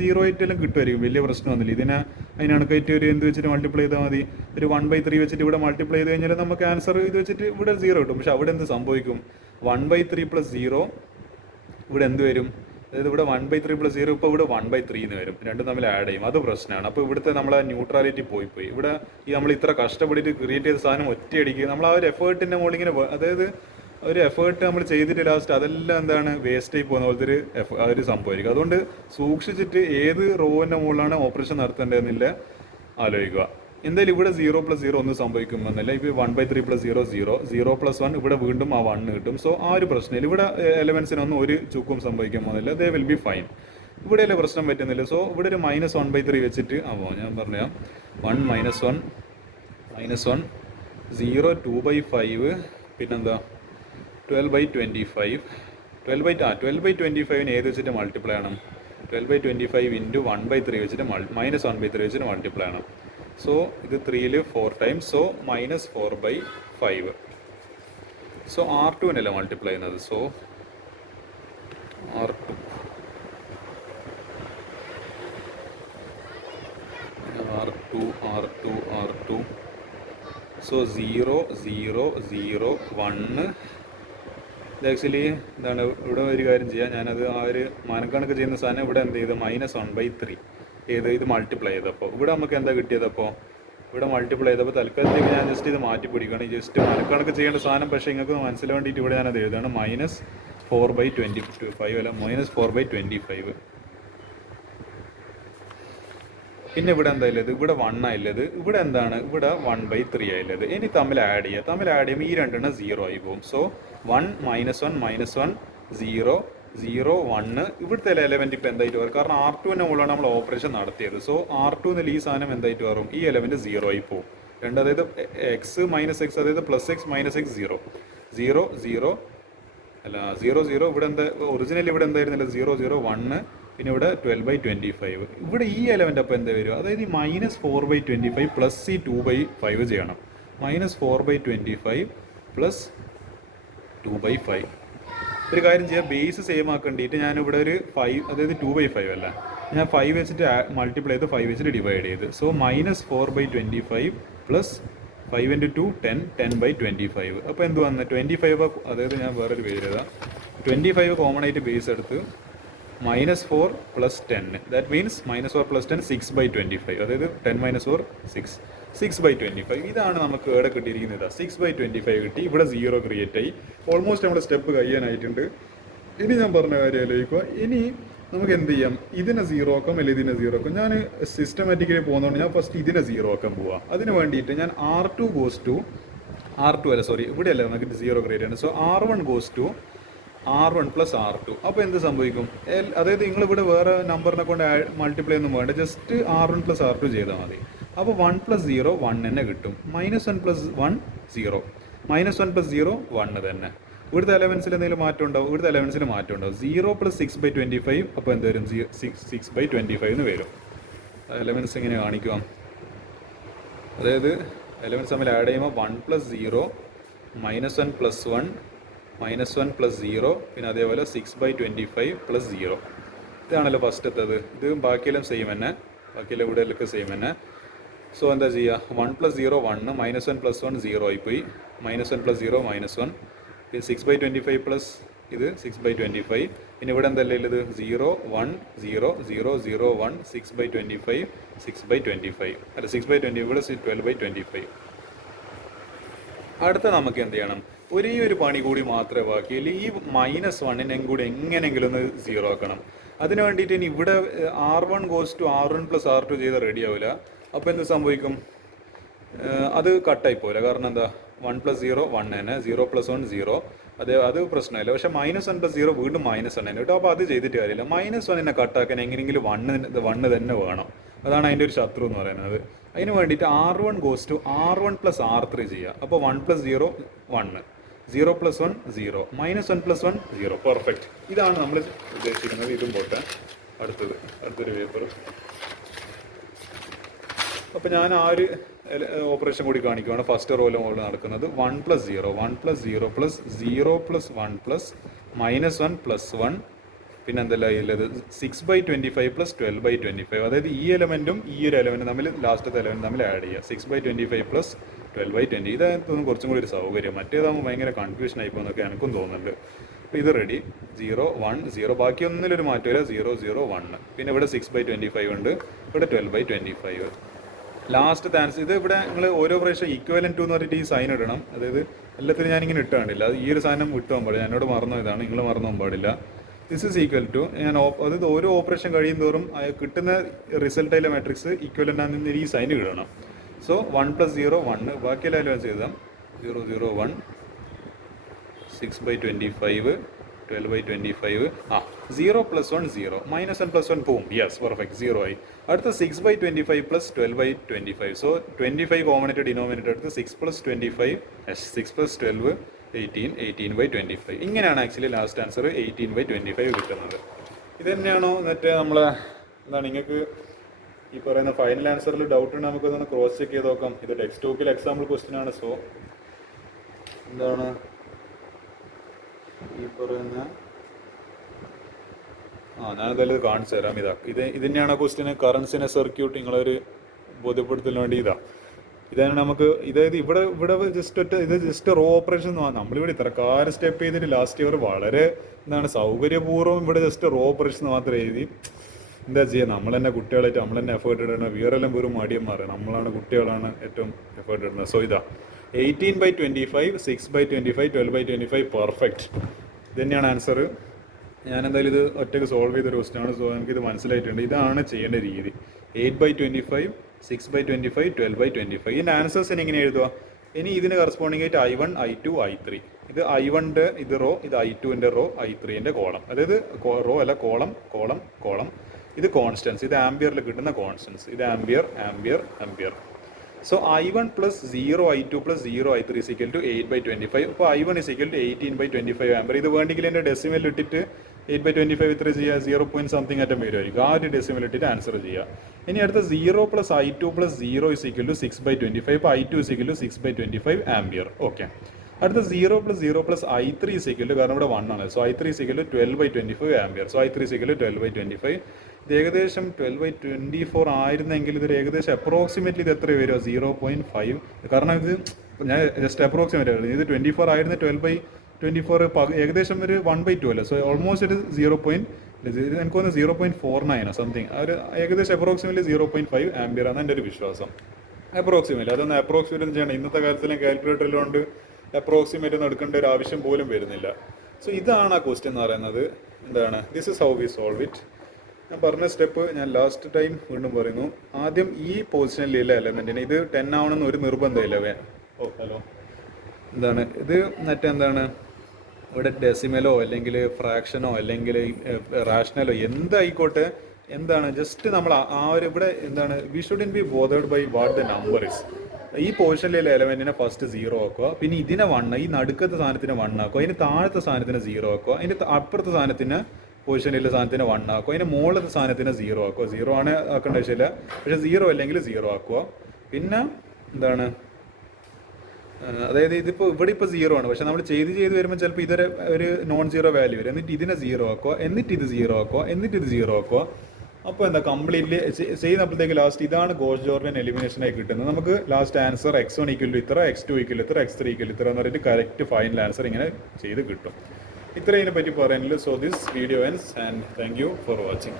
0 ആയിട്ടെല്ലാം കിട്ടുമായിരിക്കും, വലിയ പ്രശ്നമൊന്നുമില്ല. അതിനടുക്കായിട്ട് ഒരു എന്ത് വെച്ചിട്ട് മൾട്ടിപ്ലൈ ചെയ്താൽ മതി, ഒരു 1/3 വെച്ചിട്ട് ഇവിടെ മൾട്ടിപ്ലൈ ചെയ്ത് കഴിഞ്ഞാൽ നമുക്ക് ആൻസർ ഇത് വെച്ചിട്ട് ഇവിടെ 0 കിട്ടും. പക്ഷെ അവിടെ എന്ത് സംഭവിക്കും? 1/3 + 0 ഇവിടെ എന്ത് വരും? അതായത് ഇവിടെ 1/3 + 0 ഇപ്പോൾ ഇവിടെ 1/3 എന്ന് വരും, രണ്ടും തമ്മിൽ ആഡ് ചെയ്യും. അത് പ്രശ്നമാണ്. അപ്പോൾ ഇവിടുത്തെ നമ്മളെ ന്യൂട്രാലിറ്റി പോയി. ഇവിടെ ഈ നമ്മൾ ഇത്ര കഷ്ടപ്പെട്ടിട്ട് ക്രിയേറ്റ് ചെയ്ത സാധനം ഒറ്റയടിക്കുക, നമ്മൾ ആ ഒരു എഫേർട്ടിൻ്റെ മുകളിൽ ഇങ്ങനെ, അതായത് ഒരു എഫേർട്ട് നമ്മൾ ചെയ്തിട്ട് ലാസ്റ്റ് അതെല്ലാം എന്താണ് വേസ്റ്റ് ആയി പോകുന്ന പോലത്തെ ഒരു സംഭവമായിരിക്കും. അതുകൊണ്ട് സൂക്ഷിച്ചിട്ട് ഏത് റോവിൻ്റെ മുകളിലാണ് ഓപ്പറേഷൻ നടത്തേണ്ടതെന്നില്ല ആലോചിക്കുക. എന്തായാലും ഇവിടെ 0 + 0 ഒന്നും സംഭവിക്കുമെന്നല്ല. ഇപ്പോൾ 1/3 + 0 0 0 + 1 ഇവിടെ വീണ്ടും ആ 1 കിട്ടും. സോ ആ ഒരു പ്രശ്നമില്ല. ഇവിടെ എലമെൻസിനൊന്നും ഒരു ചുക്കും സംഭവിക്കാൻ പോകുന്നില്ല. They will be fine. ഇവിടെയല്ലേ പ്രശ്നം പറ്റുന്നില്ല. സോ ഇവിടെ ഒരു -1/3 വെച്ചിട്ട് ഞാൻ പറയാം 1 -1 -1 0 2/5 പിന്നെന്താ 12/25 12/25 ഏത് വെച്ചിട്ട് മൾട്ടിപ്ലൈ ചെയ്യണം? 12/25 × 1/3 വെച്ചിട്ട് -1/3 വെച്ചിട്ട് മൾട്ടിപ്ലൈ ചെയ്യണം. സോ ഇത് 3ൽ 4 times, so -4/5. So R2 multiply ചെയ്യുന്നത്. So R2 so 0 0 0 1. ഇത് ആക്ച്വലി എന്താണ്, ഇവിടെ ഒരു കാര്യം ചെയ്യാം. ഞാനത് ആ ഒരു മാനക്കണക്ക് ചെയ്യുന്ന സാധനം ഇവിടെ എന്ത് ചെയ്ത് -1/3 ഇത് മൾട്ടിപ്ലൈ ചെയ്തപ്പോൾ ഇവിടെ നമുക്ക് എന്താ കിട്ടിയതപ്പോൾ? ഇവിടെ മൾട്ടിപ്ലൈ ചെയ്തപ്പോൾ തൽക്കാലത്തേക്ക് ഞാൻ ജസ്റ്റ് ഇത് മാറ്റി പിടിക്കുകയാണ്. ജസ്റ്റ് മാനക്കണക്ക് ചെയ്യേണ്ട സാധനം, പക്ഷേ നിങ്ങൾക്ക് മനസ്സിലാൻ വേണ്ടിയിട്ട് ഇവിടെ ഞാനത് എഴുതാണ് 4/25 അല്ല -4/25. പിന്നെ ഇവിടെ എന്താ ഉള്ളത്? ഇവിടെ 1 ആയുള്ളത്. ഇവിടെ എന്താണ്? ഇവിടെ 1/3 ആയുള്ളത്. ഇനി തമ്മിൽ ആഡ് ചെയ്യുമ്പോൾ ഈ രണ്ടെണ്ണം 0 ആയി പോകും. സോ 1 -1 -1 0 0 1. ഇവിടുത്തെ എലമെന്റ് ഇപ്പം എന്തായിട്ട് വരും? കാരണം R2ന്റെ മുകളിലാണ് നമ്മൾ ഓപ്പറേഷൻ നടത്തിയത്. സോ R2 എന്നുള്ള ഈ സാധനം എന്തായിട്ട് വരും? ഈ എലമെന്റ് 0 ആയി പോകും. അതായത് എക്സ് മൈനസ് എക്സ്, അതായത് +x - x 0 0 0 അല്ല 0 0. ഇവിടെ എന്താ ഒറിജിനൽ? ഇവിടെ എന്തായിരുന്നില്ല? 0 0 1. പിന്നെ ഇവിടെ 12/25. ഇവിടെ ഈ എലമെന്റ് അപ്പോൾ എന്താ വരും? അതായത് ഈ -4/25 പ്ലസ് ഈ 2/5 ചെയ്യണം. -4/25 പ്ലസ് 2/5. ഒരു കാര്യം ചെയ്യാം, ബേസ് സെയിം ആക്കേണ്ടിയിട്ട് ഞാനിവിടെ ഒരു 5, അതായത് 2/5 അല്ല, ഞാൻ 5 വെച്ചിട്ട് മൾട്ടിപ്ലൈ ചെയ്ത് 5 വെച്ചിട്ട് ഡിവൈഡ് ചെയ്ത്. So -4/25 plus 5 × 2 10 10/25. അപ്പോൾ എന്ത് വന്ന് 25, അതായത് ഞാൻ വേറൊരു പേര് എഴുതാം. 25 കോമൺ ആയിട്ട് ബേസ് എടുത്ത് -4 + 10, ദാറ്റ് മീൻസ് -4 + 10 6/25. അതായത് 10 - 4 6 6/25. ഇതാണ് നമുക്ക് ഇവിടെ കിട്ടിയിരിക്കുന്നത്. 6/25 കിട്ടി. ഇവിടെ 0 ക്രിയേറ്റ് ആയി. ഓൾമോസ്റ്റ് നമ്മുടെ സ്റ്റെപ്പ് കഴിയാനായിട്ടുണ്ട്. ഇനി ഞാൻ പറഞ്ഞ കാര്യം ആലോചിക്കുക. ഇനി നമുക്ക് എന്ത് ചെയ്യാം? ഇതിനെ 0 ആക്കാം, അല്ലെങ്കിൽ ഇതിനെ 0 ആക്കാം. ഞാൻ സിസ്റ്റമാറ്റിക്കലി പോകുന്നതുകൊണ്ട് ഞാൻ ഫസ്റ്റ് ഇതിനെ 0 ആക്കാൻ പോവാം. അതിന് വേണ്ടിയിട്ട് ഞാൻ R2 goes to R2 അല്ല, സോറി, ഇവിടെ അല്ല നമുക്ക് 0 ക്രിയേറ്റ് ചെയ്യണം. So R1 goes to R1 + R2. അപ്പോൾ എന്ത് സംഭവിക്കും? അതായത് നിങ്ങളിവിടെ വേറെ നമ്പറിനെ കൊണ്ട് മൾട്ടിപ്ലൈ ഒന്നും വേണ്ട, ജസ്റ്റ് R1 + R2 ചെയ്താൽ മതി. അപ്പോൾ 1 + 0 1 തന്നെ കിട്ടും. -1 + 1 0, -1 + 0 1 തന്നെ. ഇവിടുത്തെ എലമെൻസിൽ എന്തെങ്കിലും മാറ്റം ഉണ്ടാവും? ഇവിടുത്തെ എലമെൻസിൽ മാറ്റം ഉണ്ടാവും. 0 + 6/25. അപ്പോൾ എന്ത് വരും? 6/25 എന്ന് വരും. എലമെൻസ് എങ്ങനെ കാണിക്കാം? അതായത് എലമെൻസ് തമ്മിൽ ആഡ് ചെയ്യുമ്പോൾ 1 + 0 -1 + 1 -1 + 0, പിന്നെ അതേപോലെ 6/25 + 0. ഇതാണല്ലോ ഫസ്റ്റത്തത്. ഇത് ബാക്കിയെല്ലാം സെയിം തന്നെ, ബാക്കിയെല്ലാം ഇവിടെ എല്ലാം സെയിം തന്നെ. സോ എന്താ ചെയ്യുക? 1 + 0 1, -1 + 1 0 ആയിപ്പോയി. -1 + 0 -1. പിന്നെ 6/25 പ്ലസ് ഇത് 6/25. പിന്നെ ഇവിടെ എന്തല്ലേ ഉള്ളത്? 0 1 0 0 0 1 6/25 6/25 അല്ല 6/20. ഇവിടെ 12/25. അടുത്ത നമുക്ക് എന്ത് ചെയ്യണം? ഒരേ ഒരു പണി കൂടി മാത്രമേ ബാക്കിയുള്ളൂ. ഈ -1നെ കൂടി എങ്ങനെയെങ്കിലും ഒന്ന് 0 ആക്കണം. അതിന് വേണ്ടിയിട്ട് ഇനി ഇവിടെ R1 goes to R1 + R2 ചെയ്താൽ റെഡി ആവില്ല. അപ്പോൾ എന്ത് സംഭവിക്കും? അത് കട്ടായി പോകില്ല. കാരണം എന്താ? 1 + 0 1 തന്നെ, 0 + 1 0. അത് പ്രശ്നമില്ല. പക്ഷേ -1 + 0 വീണ്ടും -1 തന്നെ കേട്ടോ. അപ്പോൾ അത് ചെയ്തിട്ട് കാര്യമില്ല. -1നെ കട്ടാക്കാൻ എങ്ങനെയെങ്കിലും 1 തന്നെ വേണം. അതാണ് അതിൻ്റെ ഒരു ശത്രു എന്ന് പറയുന്നത്. അതിന് വേണ്ടിയിട്ട് R1 goes to R1 + R3 ചെയ്യുക. അപ്പോൾ 1 + 0 1, 0 + 1 0, -1 + 1 0. പെർഫെക്റ്റ്. ഇതാണ് നമ്മൾ ഉദ്ദേശിക്കുന്നത്. ഇതും പോട്ടെ. അടുത്തൊരു പേപ്പർ. അപ്പോൾ ഞാൻ ആ ഒരു ഓപ്പറേഷൻ കൂടി കാണിക്കുകയാണ്. ഫസ്റ്റ് റോയിലും മുകളിൽ നടക്കുന്നത് 1 + 0 1 + 0 + 0 + 1 + -1 + 1. പിന്നെ എന്തെല്ലാം ഉള്ളത്? 6/25 + 12/25. അതായത് ഈ എലമെൻറ്റും ഈ ഒരു എലമെൻറ്റും തമ്മിൽ, ലാസ്റ്റത്തെ എലമെൻറ്റ് തമ്മിൽ ആഡ് ചെയ്യുക. 6/25 + 12/20. ഇതായിരുന്നു കുറച്ചും കൂടി ഒരു സൗകര്യം. മറ്റേതാകുമ്പോൾ ഭയങ്കര കൺഫ്യൂഷൻ ആയിപ്പോൾ എന്നൊക്കെ എനിക്കും തോന്നുന്നുണ്ട്. അപ്പോൾ ഇത് റെഡി. 0 1 0, ബാക്കി ഒന്നിലൊരു മാറ്റമില്ല. 0 0 1. പിന്നെ ഇവിടെ 6/25 ഉണ്ട്, ഇവിടെ 12/25. ലാസ്റ്റ് ആൻസർ ഇത്. ഇവിടെ നിങ്ങൾ ഓരോ പ്രാവശ്യം ഈക്വലൻ ടു എന്ന് പറഞ്ഞിട്ട് ഈ സൈൻ ഇടണം. അതായത് എല്ലാത്തിനും ഞാനിങ്ങനെ ഇട്ട് കാണില്ല. അത് ഈ ഒരു സാധനം വിട്ടു പോകാൻ പാടില്ല. എന്നോട് മറന്നു ഇതാണ്, നിങ്ങൾ മറന്നു പോകാൻ പാടില്ല. ദിസ് ഈസ് ഈക്വൽ ടു, ഞാൻ അതായത് ഓരോ ഓപ്പറേഷൻ കഴിയും തോറും കിട്ടുന്ന റിസൾട്ടിലെ മാട്രിക്സ് ഈക്വലൻ്റ് ആണെന്ന് ഈ സൈൻ ഇടണം. സോ 1 + 0 1, ബാക്കിയെല്ലാം എലമെൻസ് എഴുതാം. 0 0 1 6/25 12/25. 0 + 1 0, -1 + 1 പോവും. യെസ്, പെർഫെക്റ്റ്, 0 ആയി. അടുത്ത 6/25 + 12/25. സോ 25 കോമൺ ആയിട്ട് ഡിനോമിനേറ്റർ എടുത്ത് 6 + 25 6 + 12 18 18/25. ഇങ്ങനെയാണ് ആക്ച്വലി ലാസ്റ്റ് ആൻസർ 18/25 കിട്ടുന്നത്. ഇത് തന്നെയാണോ എന്നിട്ട് നമ്മളെ എന്താണ് നിങ്ങൾക്ക് ഈ പറയുന്ന ഫൈനൽ ആൻസറിൽ ഡൗട്ട് ഉണ്ട്? നമുക്കതൊന്ന് ക്രോസ് ചെക്ക് ചെയ്ത് നോക്കാം. ഇത് ടെക്സ്റ്റ് ബുക്കിൽ എക്സാമ്പിൾ ക്വസ്റ്റ്യൻ ആണ്. സോ എന്താണ് ഈ പറയുന്ന ഞാനതെല്ലാം ഇത് കാണിച്ചു തരാം. ഇത് തന്നെയാണ് ക്വസ്റ്റ്യന്. കറൻസിനെ സർക്യൂട്ട് നിങ്ങളൊരു ബോധ്യപ്പെടുത്തലിന് വേണ്ടി ഇതാണ് നമുക്ക്. ഇതായത് ഇവിടെ ജസ്റ്റ് റോ ഓപ്പറേഷൻ. നമ്മളിവിടെ ഇത്രക്കാരം സ്റ്റെപ്പ് ചെയ്തിട്ട് ലാസ്റ്റ് ഇയർ വളരെ സൗകര്യപൂർവ്വം ഇവിടെ ജസ്റ്റ് റോ ഓപ്പറേഷൻ മാത്രം എഴുതി. എന്താ ചെയ്യുക? നമ്മൾ തന്നെ കുട്ടികളായിട്ട് നമ്മൾ തന്നെ എഫേർട്ട് ഇടണം. വേറെല്ലാം വെറും മടിയന്മാർ. നമ്മളാണ് കുട്ടികളാണ് ഏറ്റവും എഫേർട്ട് ഇടുന്നത്. സോ 18/25 6/25 12/25. പെർഫെക്റ്റ്. ഇത് തന്നെയാണ് ആൻസർ. ഞാൻ എന്തായാലും ഇത് ഒറ്റയ്ക്ക് സോൾവ് ചെയ്തൊരു ക്വസ്റ്റ്യനാണ്. സോ നമുക്കിത് മനസ്സിലായിട്ടുണ്ട്. ഇതാണ് ചെയ്യേണ്ട രീതി. 8/25, 6/25, 12/25. ഇതിൻ്റെ ആൻസേഴ്സിന് എങ്ങനെ എഴുതുക? ഇനി ഇതിന് കറസ്പോണ്ടിങ് ആയിട്ട് I1, I2, I3. ഇത് I1ൻ്റെ ഇത് റോ, ഇത് I2ൻ്റെ റോ, I3ൻ്റെ കോളം. അതായത് റോ അല്ല, കോളം കോളം കോളം. ഇത് കോൺസ്റ്റൻസ്, ഇത് ആംബിയറിൽ കിട്ടുന്ന കോൺസ്റ്റൻസ്. ഇത് ampere ampere ampere. So I1 plus 0 I2 plus 0 I3 is equal to 8/25. അപ്പോൾ I1 is equal to 18/25 ampere. ഇത് വേണമെങ്കിൽ എൻ്റെ ഡെസിമൽ ഇട്ടിട്ട് 8/25 ഇത്ര ചെയ്യുക, 0 പോയിന്റ് സംതിങ് അറ്റം വരുമായിരിക്കും. ആ ഒരു ഡെസിമൽ ഇട്ടിട്ട് ആൻസർ ചെയ്യുക. ഇനി അടുത്ത 0 plus I2 plus 0 is equal to 6/25. അപ്പോൾ I2 is equal to 6/25 ampere. Okay. അടുത്ത 0 plus 0 plus I3 is equal to, കാരണം ഇവിടെ 1 ആണ്, so I3 is equal to 12/25 ampere. So I3 is equal to 12/25. ഇത് ഏകദേശം 12/24 ആയിരുന്നെങ്കിൽ ഇത് ഏകദേശം അപ്രോക്സിമേറ്റ്ലി ഇത് എത്ര വരിക? 0.5. കാരണം ഇത് ഞാൻ ജസ്റ്റ് അപ്രോക്സിമേറ്റ് ആയിരുന്നു. ഇത് 24 ആയിരുന്നു, 12/24 ഏകദേശം ഒരു 1/2 അല്ല. സോ ഓൾമോസ്റ്റ് ഒരു 0. എനിക്ക് തോന്നുന്നു 0.49 സംതിങ്. ഒരു ഏകദേശം അപ്രോക്സിമേറ്റ്ലി 0.5 ആംബിയർ ആണ് എൻ്റെ ഒരു വിശ്വാസം. അപ്രോക്സിമേറ്റ് അതൊന്ന് അപ്രോക്സിമേറ്റ് ചെയ്യണം. ഇന്നത്തെ കാലത്തിലും കാൽക്കുലേറ്ററിലുകൊണ്ട് അപ്രോക്സിമേറ്റ് ഒന്നും എടുക്കേണ്ട ഒരു ആവശ്യം പോലും വരുന്നില്ല. സോ ഇതാണ് ആ ക്വസ്റ്റ്യൻ എന്ന് പറയുന്നത്. എന്താണ്? This is how we solve it. ഞാൻ പറഞ്ഞ സ്റ്റെപ്പ് ഞാൻ ലാസ്റ്റ് ടൈം വീണ്ടും പറയുന്നു. ആദ്യം ഈ പൊസിഷനിലുള്ള എലമെൻറ്റിന് ഇത് 10 ആവണമെന്ന് ഒരു നിർബന്ധമില്ല. ഹലോ, എന്താണ് ഇത്? മറ്റെന്താണ് ഇവിടെ ഡെസിമലോ അല്ലെങ്കിൽ ഫ്രാക്ഷനോ അല്ലെങ്കിൽ റാഷണലോ എന്തായിക്കോട്ടെ, എന്താണ് ജസ്റ്റ് നമ്മൾ ആ ഒരു ഇവിടെ എന്താണ്, we shouldn't be bothered by what the number is. ഈ പൊസിഷനിലുള്ള എലമെൻറ്റിനെ ഫസ്റ്റ് 0 ആക്കുക, പിന്നെ ഇതിനെ 1, ഈ നടുക്കത്തെ സാധനത്തിന് 1 ആക്കുക, അതിന് താഴത്തെ സാധനത്തിന് 0 ആക്കുക, അതിൻ്റെ അപ്പുറത്തെ സാധനത്തിന് പൊസിഷനിലുള്ള സാധനത്തിന് 1 ആക്കുക, അതിന് മുകളിലത്തെ സാധനത്തിന് 0 ആക്കുക. 0 ആണ് ആക്കേണ്ട ആവശ്യമില്ല, പക്ഷേ 0 അല്ലെങ്കിൽ 0 ആക്കുക. പിന്നെ എന്താണ്, അതായത് ഇതിപ്പോൾ ഇവിടെ ഇപ്പോൾ 0 ആണ്, പക്ഷെ നമ്മൾ ചെയ്ത് വരുമ്പോൾ ചിലപ്പോൾ ഇതൊരു ഒരു നോൺ സീറോ വാല്യൂ വരും. എന്നിട്ട് ഇതിനെ 0 ആക്കുക, എന്നിട്ട് ഇത് 0 ആക്കുക, എന്നിട്ട് ഇത് 0 ആക്കുക. അപ്പോൾ എന്താ കംപ്ലീറ്റ്ലി ചെയ്യുന്നപ്പോഴത്തേക്ക് ലാസ്റ്റ് ഇതാണ് ഗോസ് ജോർഡൻ എലിമിനേഷനായി കിട്ടുന്നത്. നമുക്ക് ലാസ്റ്റ് ആൻസർ x1 = ഇത്ര, x2 = ഇത്ര, x3 = ഇത്ര എന്ന് പറഞ്ഞിട്ട് കറക്റ്റ് ഫൈനൽ ആൻസർ ഇങ്ങനെ ചെയ്ത് കിട്ടും. ഇത്രയും ഇതിനെ പറ്റി പറയാനുള്ളൂ. So this video ends and thank you for watching.